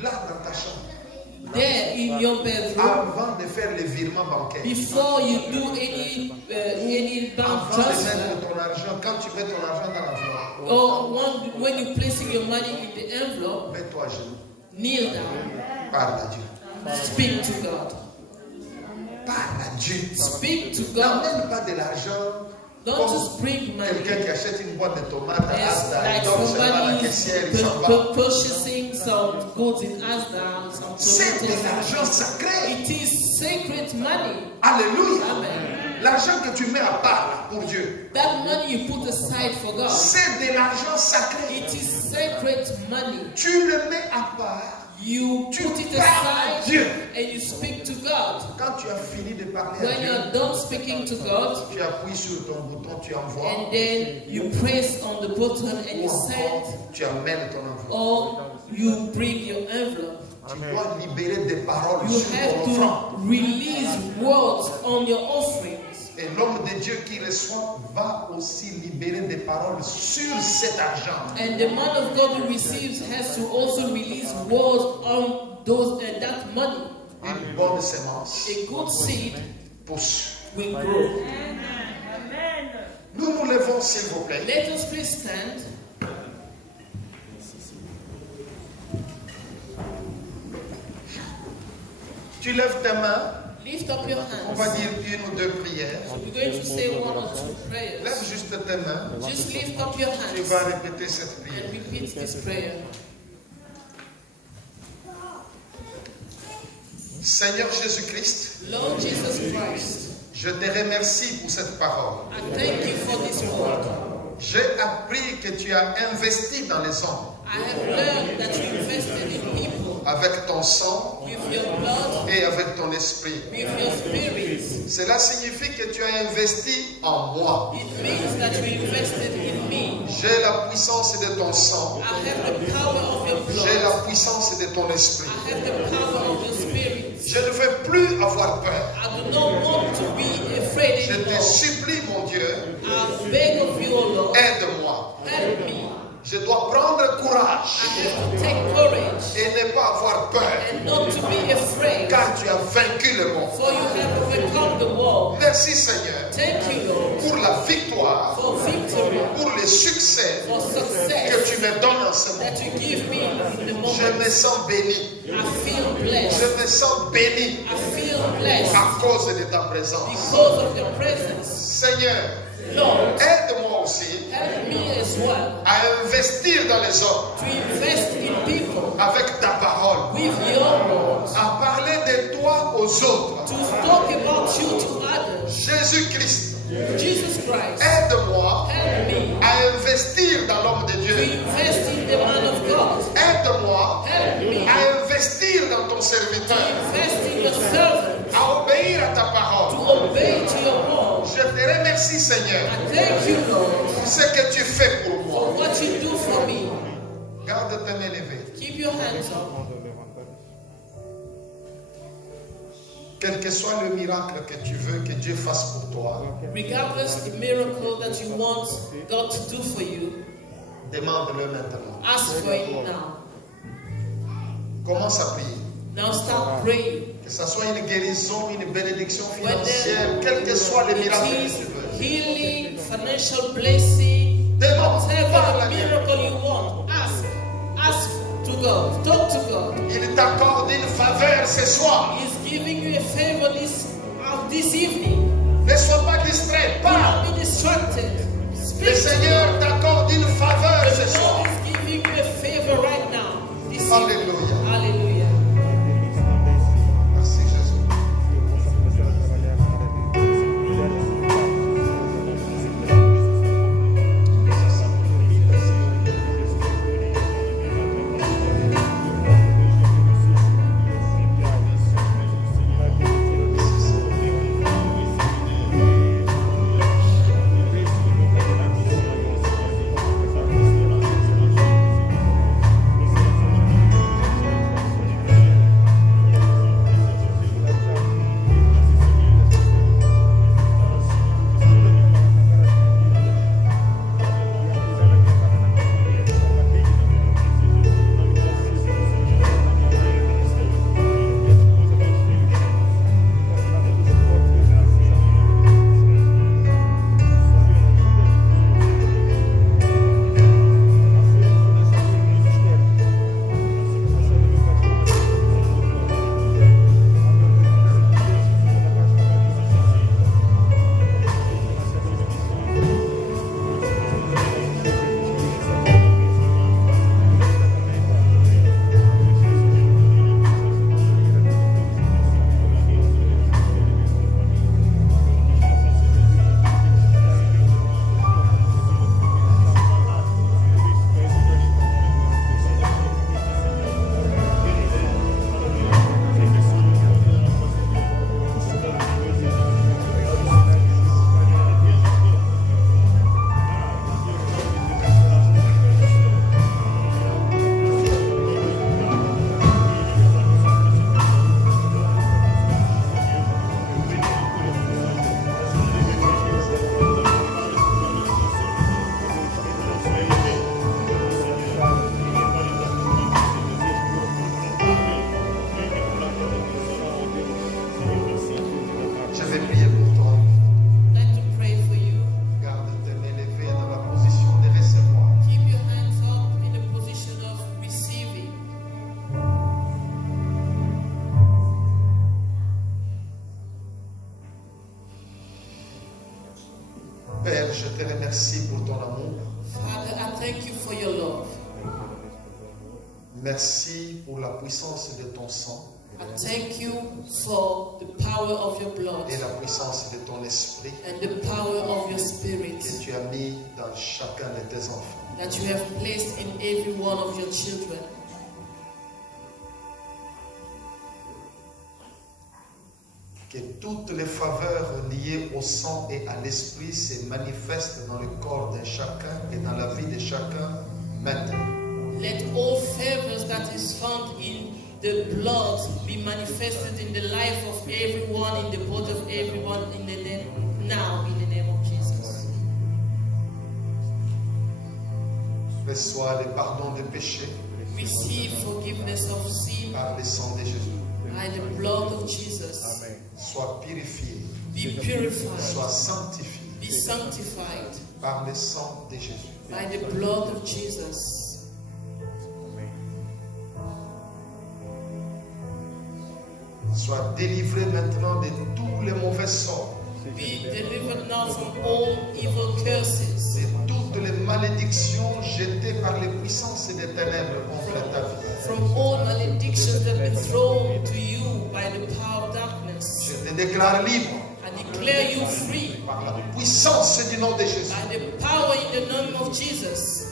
là dans ta chambre there in your bedroom avant de faire les virements bancaires. before you do any bank Avant de transfer, mettre ton argent, quand tu mets ton argent dans l'enveloppe, or when you're placing your money in the envelope, mets-toi à genoux, kneel down, parle à Dieu. speak to God. Parle à Dieu. Speak to God. N'amène pas de l'argent Don't comme just bring money quelqu'un qui achète une boîte de tomates à as Asda, like il donne seulement à la somebody caissière, il s'en va. purchasing some goods in Asda, some C'est de tomatoes. l'argent sacré. It is sacred money. Alléluia. Amen. L'argent que tu mets à part là, pour Dieu, That money you put aside for God, c'est de l'argent sacré. it is sacred money. Tu le mets à part. You put it parles à Dieu. aside and you speak to God. Quand tu as fini de parler à When you Dieu, are done speaking to God, tu appuies sur ton bouton, tu envoies. and then you press on the button and Ou you send, encore, tu amènes ton enveloppe. or you bring your envelope. Tu dois libérer des paroles You sur have ton offrande. to release words on your offerings. Et l'homme de Dieu qui reçoit va aussi libérer des paroles sur cet argent. And the man of God who receives has to also release words on that money. Une bonne sémence A good seed pousse. will grow. Nous nous levons, s'il vous plaît. Let us please stand. Tu lèves tes mains. Lift up your On va hands. dire une ou deux prières. We're going to say one or two prayers. Lève juste tes mains. Just lift up your Tu hands vas répéter cette and prière. repeat this prayer. Seigneur Jésus-Christ, Lord Jesus Christ, je te remercie pour cette parole. I thank you for this word. J'ai appris que tu as investi dans les hommes I have learned that you invested in people avec ton sang with your blood, et avec ton esprit. with your spirit. Cela signifie que tu as investi en moi. It means that you invested in me. J'ai la puissance de ton sang. I have the power of your J'ai blood. la puissance de ton esprit. I have the power of your spirit. Je ne veux plus avoir peur. I do not want to be afraid Je te anymore. supplie, mon Dieu, I beg of you, O Lord, aide-moi. help me. Je dois prendre courage I have to take courage et ne pas avoir peur, and not to be afraid, car tu as vaincu le monde. for you have overcome the world. Merci, Seigneur, Thank you, Lord, pour la victoire, for victory, pour le succès for que success tu me donnes en ce moment. that you give me in the Je moment. me sens béni. I feel blessed. Je me sens béni I feel blessed à cause de ta présence. because of your presence. Seigneur, Lord, aide-moi aussi help me as well à investir dans les hommes to invest in people avec ta parole, with your words, à parler de toi aux autres. to talk about you to others. Jésus-Christ, Jesus Christ, aide-moi help me à investir dans l'homme de to Dieu. invest in the man of God. Aide-moi Help me à investir dans ton to serviteur, invest in your servant, à obéir à ta to parole. obey to your word. Je te remercie, Seigneur, I thank you, Lord, pour ce que tu fais pour moi. for what you do for me. Garde tes mains levées. Keep your hands up. Quel que soit le miracle que tu veux que Dieu fasse pour toi, Regardless the miracle that you want God to do for you, demande-le maintenant. ask for it now. Commence à prier. Now start praying. Que ce soit une guérison, une bénédiction Whether financière, quel que soit le it miracle que is tu veux. healing, financial blessing, Demande, whatever parle à the Dieu. miracle you want, ask to God. Talk to God. Il t'accorde une faveur ce soir. He's giving you a favor this evening. Ne sois pas distrait, Do parle. not be distracted. Le Speak to Seigneur God. t'accorde une faveur ce The soir. Lord is giving you a favor right now. This evening. Alléluia. Hallelujah. Merci Jésus. Je vais prier pour toi. I'd like to pray for you. Garde tes mains levées dans la position de recevoir. Keep your hands up in a position of receiving. Père, je te remercie pour ton amour. Father, I thank you for your love. Merci pour la puissance de ton sang I thank you for the power of your blood et la puissance de ton esprit and the power of your spirit que tu as mis dans chacun de tes enfants. that you have placed in every one of your children. Que toutes les faveurs liées au sang et à l'esprit se manifestent dans le corps de chacun et dans la vie de chacun maintenant. Let all favors that is found in the blood be manifested in the life of everyone, in the body of everyone, in the name now, in the name of Jesus. Reçois le pardon des péchés Receive forgiveness of sin par le sang de Jésus. by the blood of Jesus. Sois purifié, Be purified. sois sanctifié Be sanctified par le sang de Jésus. by the blood of Jesus. Sois délivré maintenant de tous les mauvais sorts, Be delivered now from all evil curses, de toutes les malédictions jetées par les puissances des ténèbres contre ta vie. from all maledictions that have been thrown to you by the power of darkness. Je te déclare libre I declare you free par la puissance du nom de Jésus. by the power in the name of Jesus.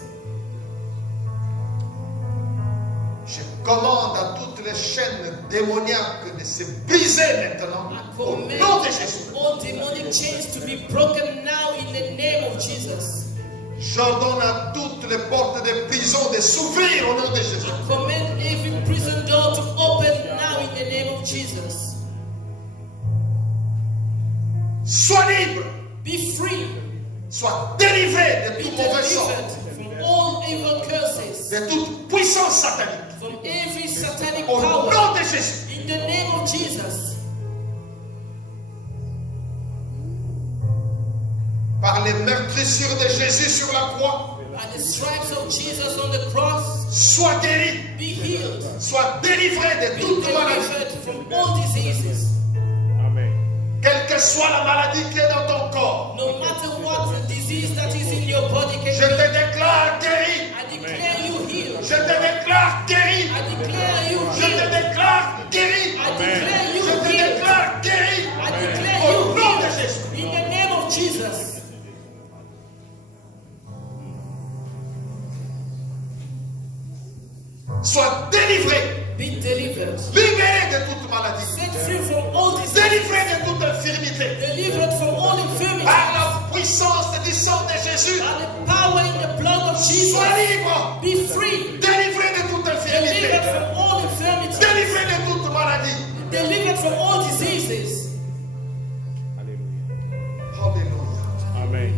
Je commande à toutes les chaînes démoniaques de se briser maintenant I au command nom de Jésus. all demonic chains to be broken now in the name of Jesus. J'ordonne à toutes les portes de prison de s'ouvrir au nom de Jésus. I command every prison door to open now in the name of Jesus. Sois libre, Be free. sois délivré de Be tout mauvais sort, delivered from all evil curses, de toute puissance satanique. from every satanic Au power. nom de Jésus. In the name of Jesus. Par les meurtrissures de Jésus sur la croix, By the stripes of Jesus on the cross, sois guéri, be healed. sois délivré de Be toute maladie. delivered from all diseases. Amen. Quelle que soit la maladie qui est dans ton corps, No matter what the disease that is in your body can je te be, déclare guéri. I declare you healed. Je te déclare guéri. I declare you Je te healed. déclare guéri. I declare you Je te healed. déclare guéri. I declare Au you nom de healed. Jésus. In the name of Jesus. Sois délivré. Be delivered. Libéré de toute maladie. Set free from all disease. Délivré de toute infirmité. Delivered from all infirmity. Par la puissance du sang de Jésus. By the power in the blood of Jesus. Sois libre. Be free. Délivré de toute infirmité. Delivered from all infirmity. Délivré de toute maladie. Delivered from all diseases. Alléluia. Amen.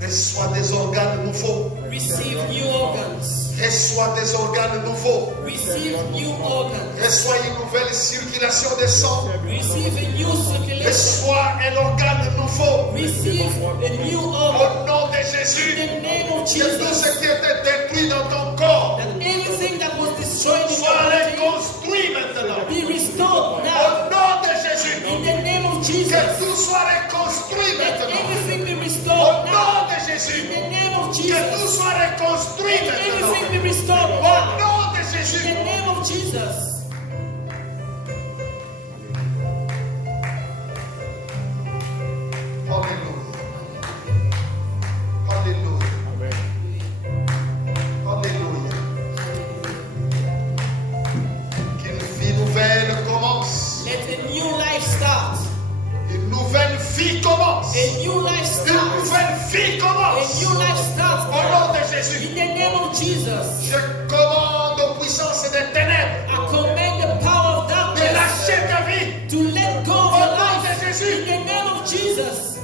Reçois des organes nouveaux. Receive new organs. Reçois des organes nouveaux. Receive new organs. Reçois une nouvelle circulation de sang. Receive a new circulation. Reçois un organe nouveau. Receive a new organ. Au nom de In Jésus. the name of Que tout Jesus. ce qui était détruit dans ton corps That anything that was destroyed in your soit body reconstruit maintenant. be restored Au now. nom de Jésus. In the name of Jesus. Que tout soit reconstruit Let maintenant. everything be Au restored now. nom de In Jésus. the name of Que tout Jesus. soit reconstruit Let maintenant. everything be restored Au now. nom de In Jésus. the name of Jesus. Alléluia. Alléluia. Amen. Alléluia. Qu'une vie nouvelle commence. Let a new life start. Une nouvelle vie commence. A new life Une starts. nouvelle vie A commence. new life starts Au nom now. de Jésus. In the name of Jesus. Je commande aux puissances des ténèbres I command the power of de darkness lâcher ta vie. to let go of Au your nom de life. Jésus. In the name of Jesus.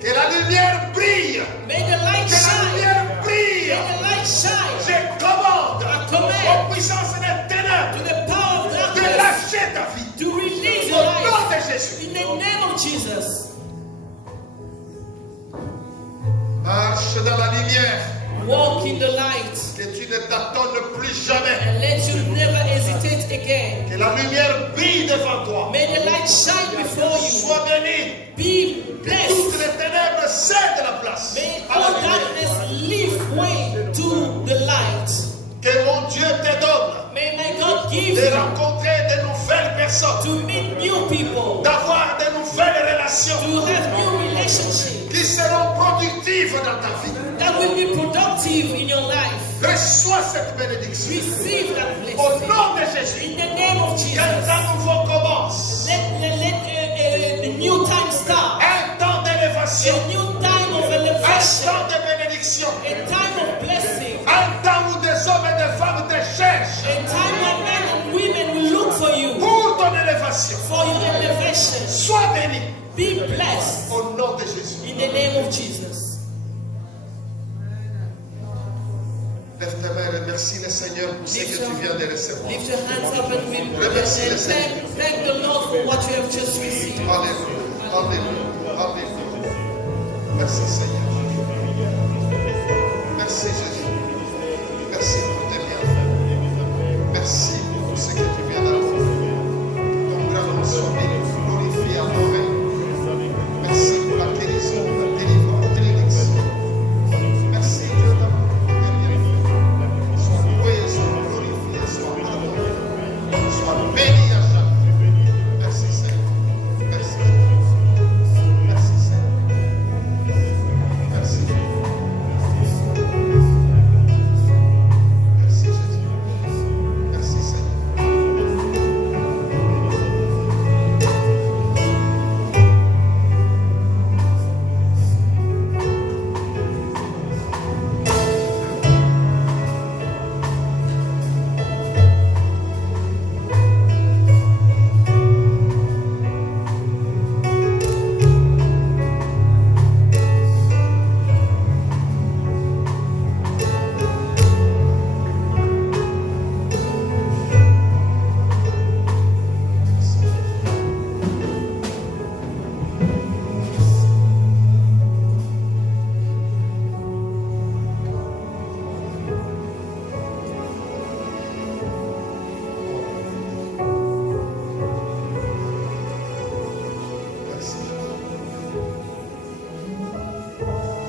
Que la lumière brille. May the light Que la shine. lumière May brille. the light shine Je commande I command aux puissances des ténèbres to the power of de darkness lâcher ta vie. to release Au your nom life. de Jésus. In the name of Jesus. Marche dans la lumière. Walk in the light Que tu ne t'attends plus jamais. and let you never hesitate again. Que la lumière brille devant toi. May the light shine before you. Sois béni. Be Toutes blessed. les ténèbres cèdent la place May à la all lumière. darkness leave way to the light. Que mon Dieu te donne May my God give de you rencontrer de nouvelles personnes, to meet new people, d'avoir de nouvelles relations to have new relationships qui seront productives dans ta vie. that will be productive in your life. Reçois cette bénédiction. Receive that Au blessing. nom de Jésus, In the name of Jesus. qu'un temps nouveau commence. Let the new time start. Un temps d'élévation. A new time of Un elevation. temps de bénédiction. A time of blessing. Un temps où des hommes et des femmes te cherchent A time when men and women will look for you pour ton élévation. for your elevation. Sois béni. Be blessed Au nom de Jésus. in the name of Jesus. Lève tes mains et remercie le Seigneur pour ce que tu viens de recevoir. Lift your hands up and thank the Lord for what you have just received. Alléluia. Alléluia. Alléluia. Merci Seigneur. Merci Jésus. Merci pour tes bienfaits. Merci pour ce que tu viens d'avoir. Ton grand nom soit béni, glorifié, adoré. Merci pour la guérison, la délivrance, l'élection. Merci Dieu d'amour, pour tes bienfaits. Sois loué, sois glorifié, sois adoré. Sois béni à jamais. Merci Seigneur. Merci Jésus. Merci Seigneur. Merci. Merci Jésus. Merci Seigneur. Merci Jésus.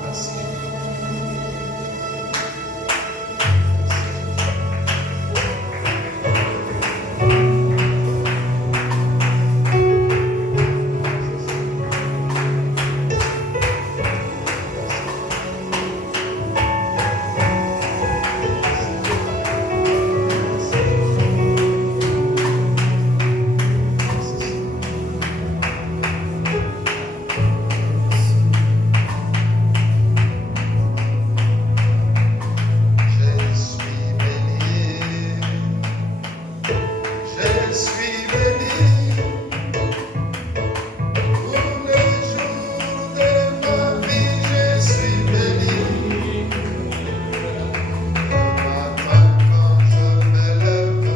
Merci. Je suis béni. Je suis béni. Tous les jours de ma vie, je suis béni. Le matin quand je me lève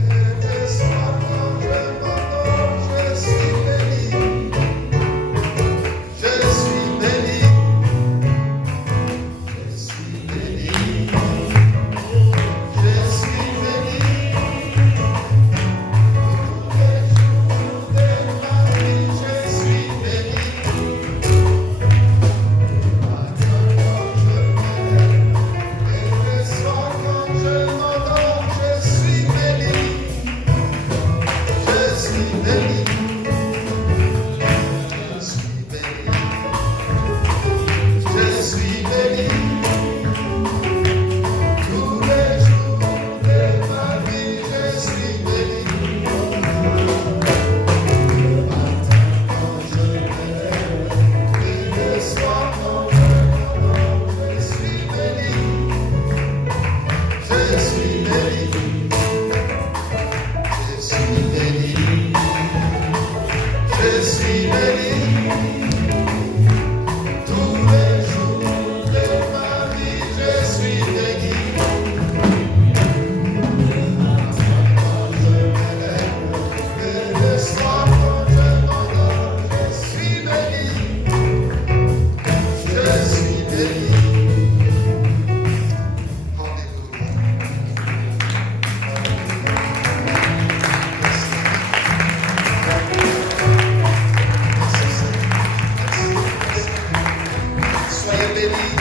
et le soir quand je m'endors, je suis béni. Je suis béni. Je suis béni. Je suis béni. Tous les jours de ma vie, je suis béni. Le matin quand je me lève et le soir quand je m'endors, je suis béni. Je suis béni. Je suis béni. Je suis béni. Tous les jours de ma vie, je suis béni. Le matin quand je me lève et le soir quand je m'endors, je suis béni. Je suis béni. Je suis béni. Je suis béni. Tous les jours de ma vie, je suis béni. Quand je me lève et le soir quand je m'endors, je suis béni. Je suis béni. Alléluia. Soyez bénis.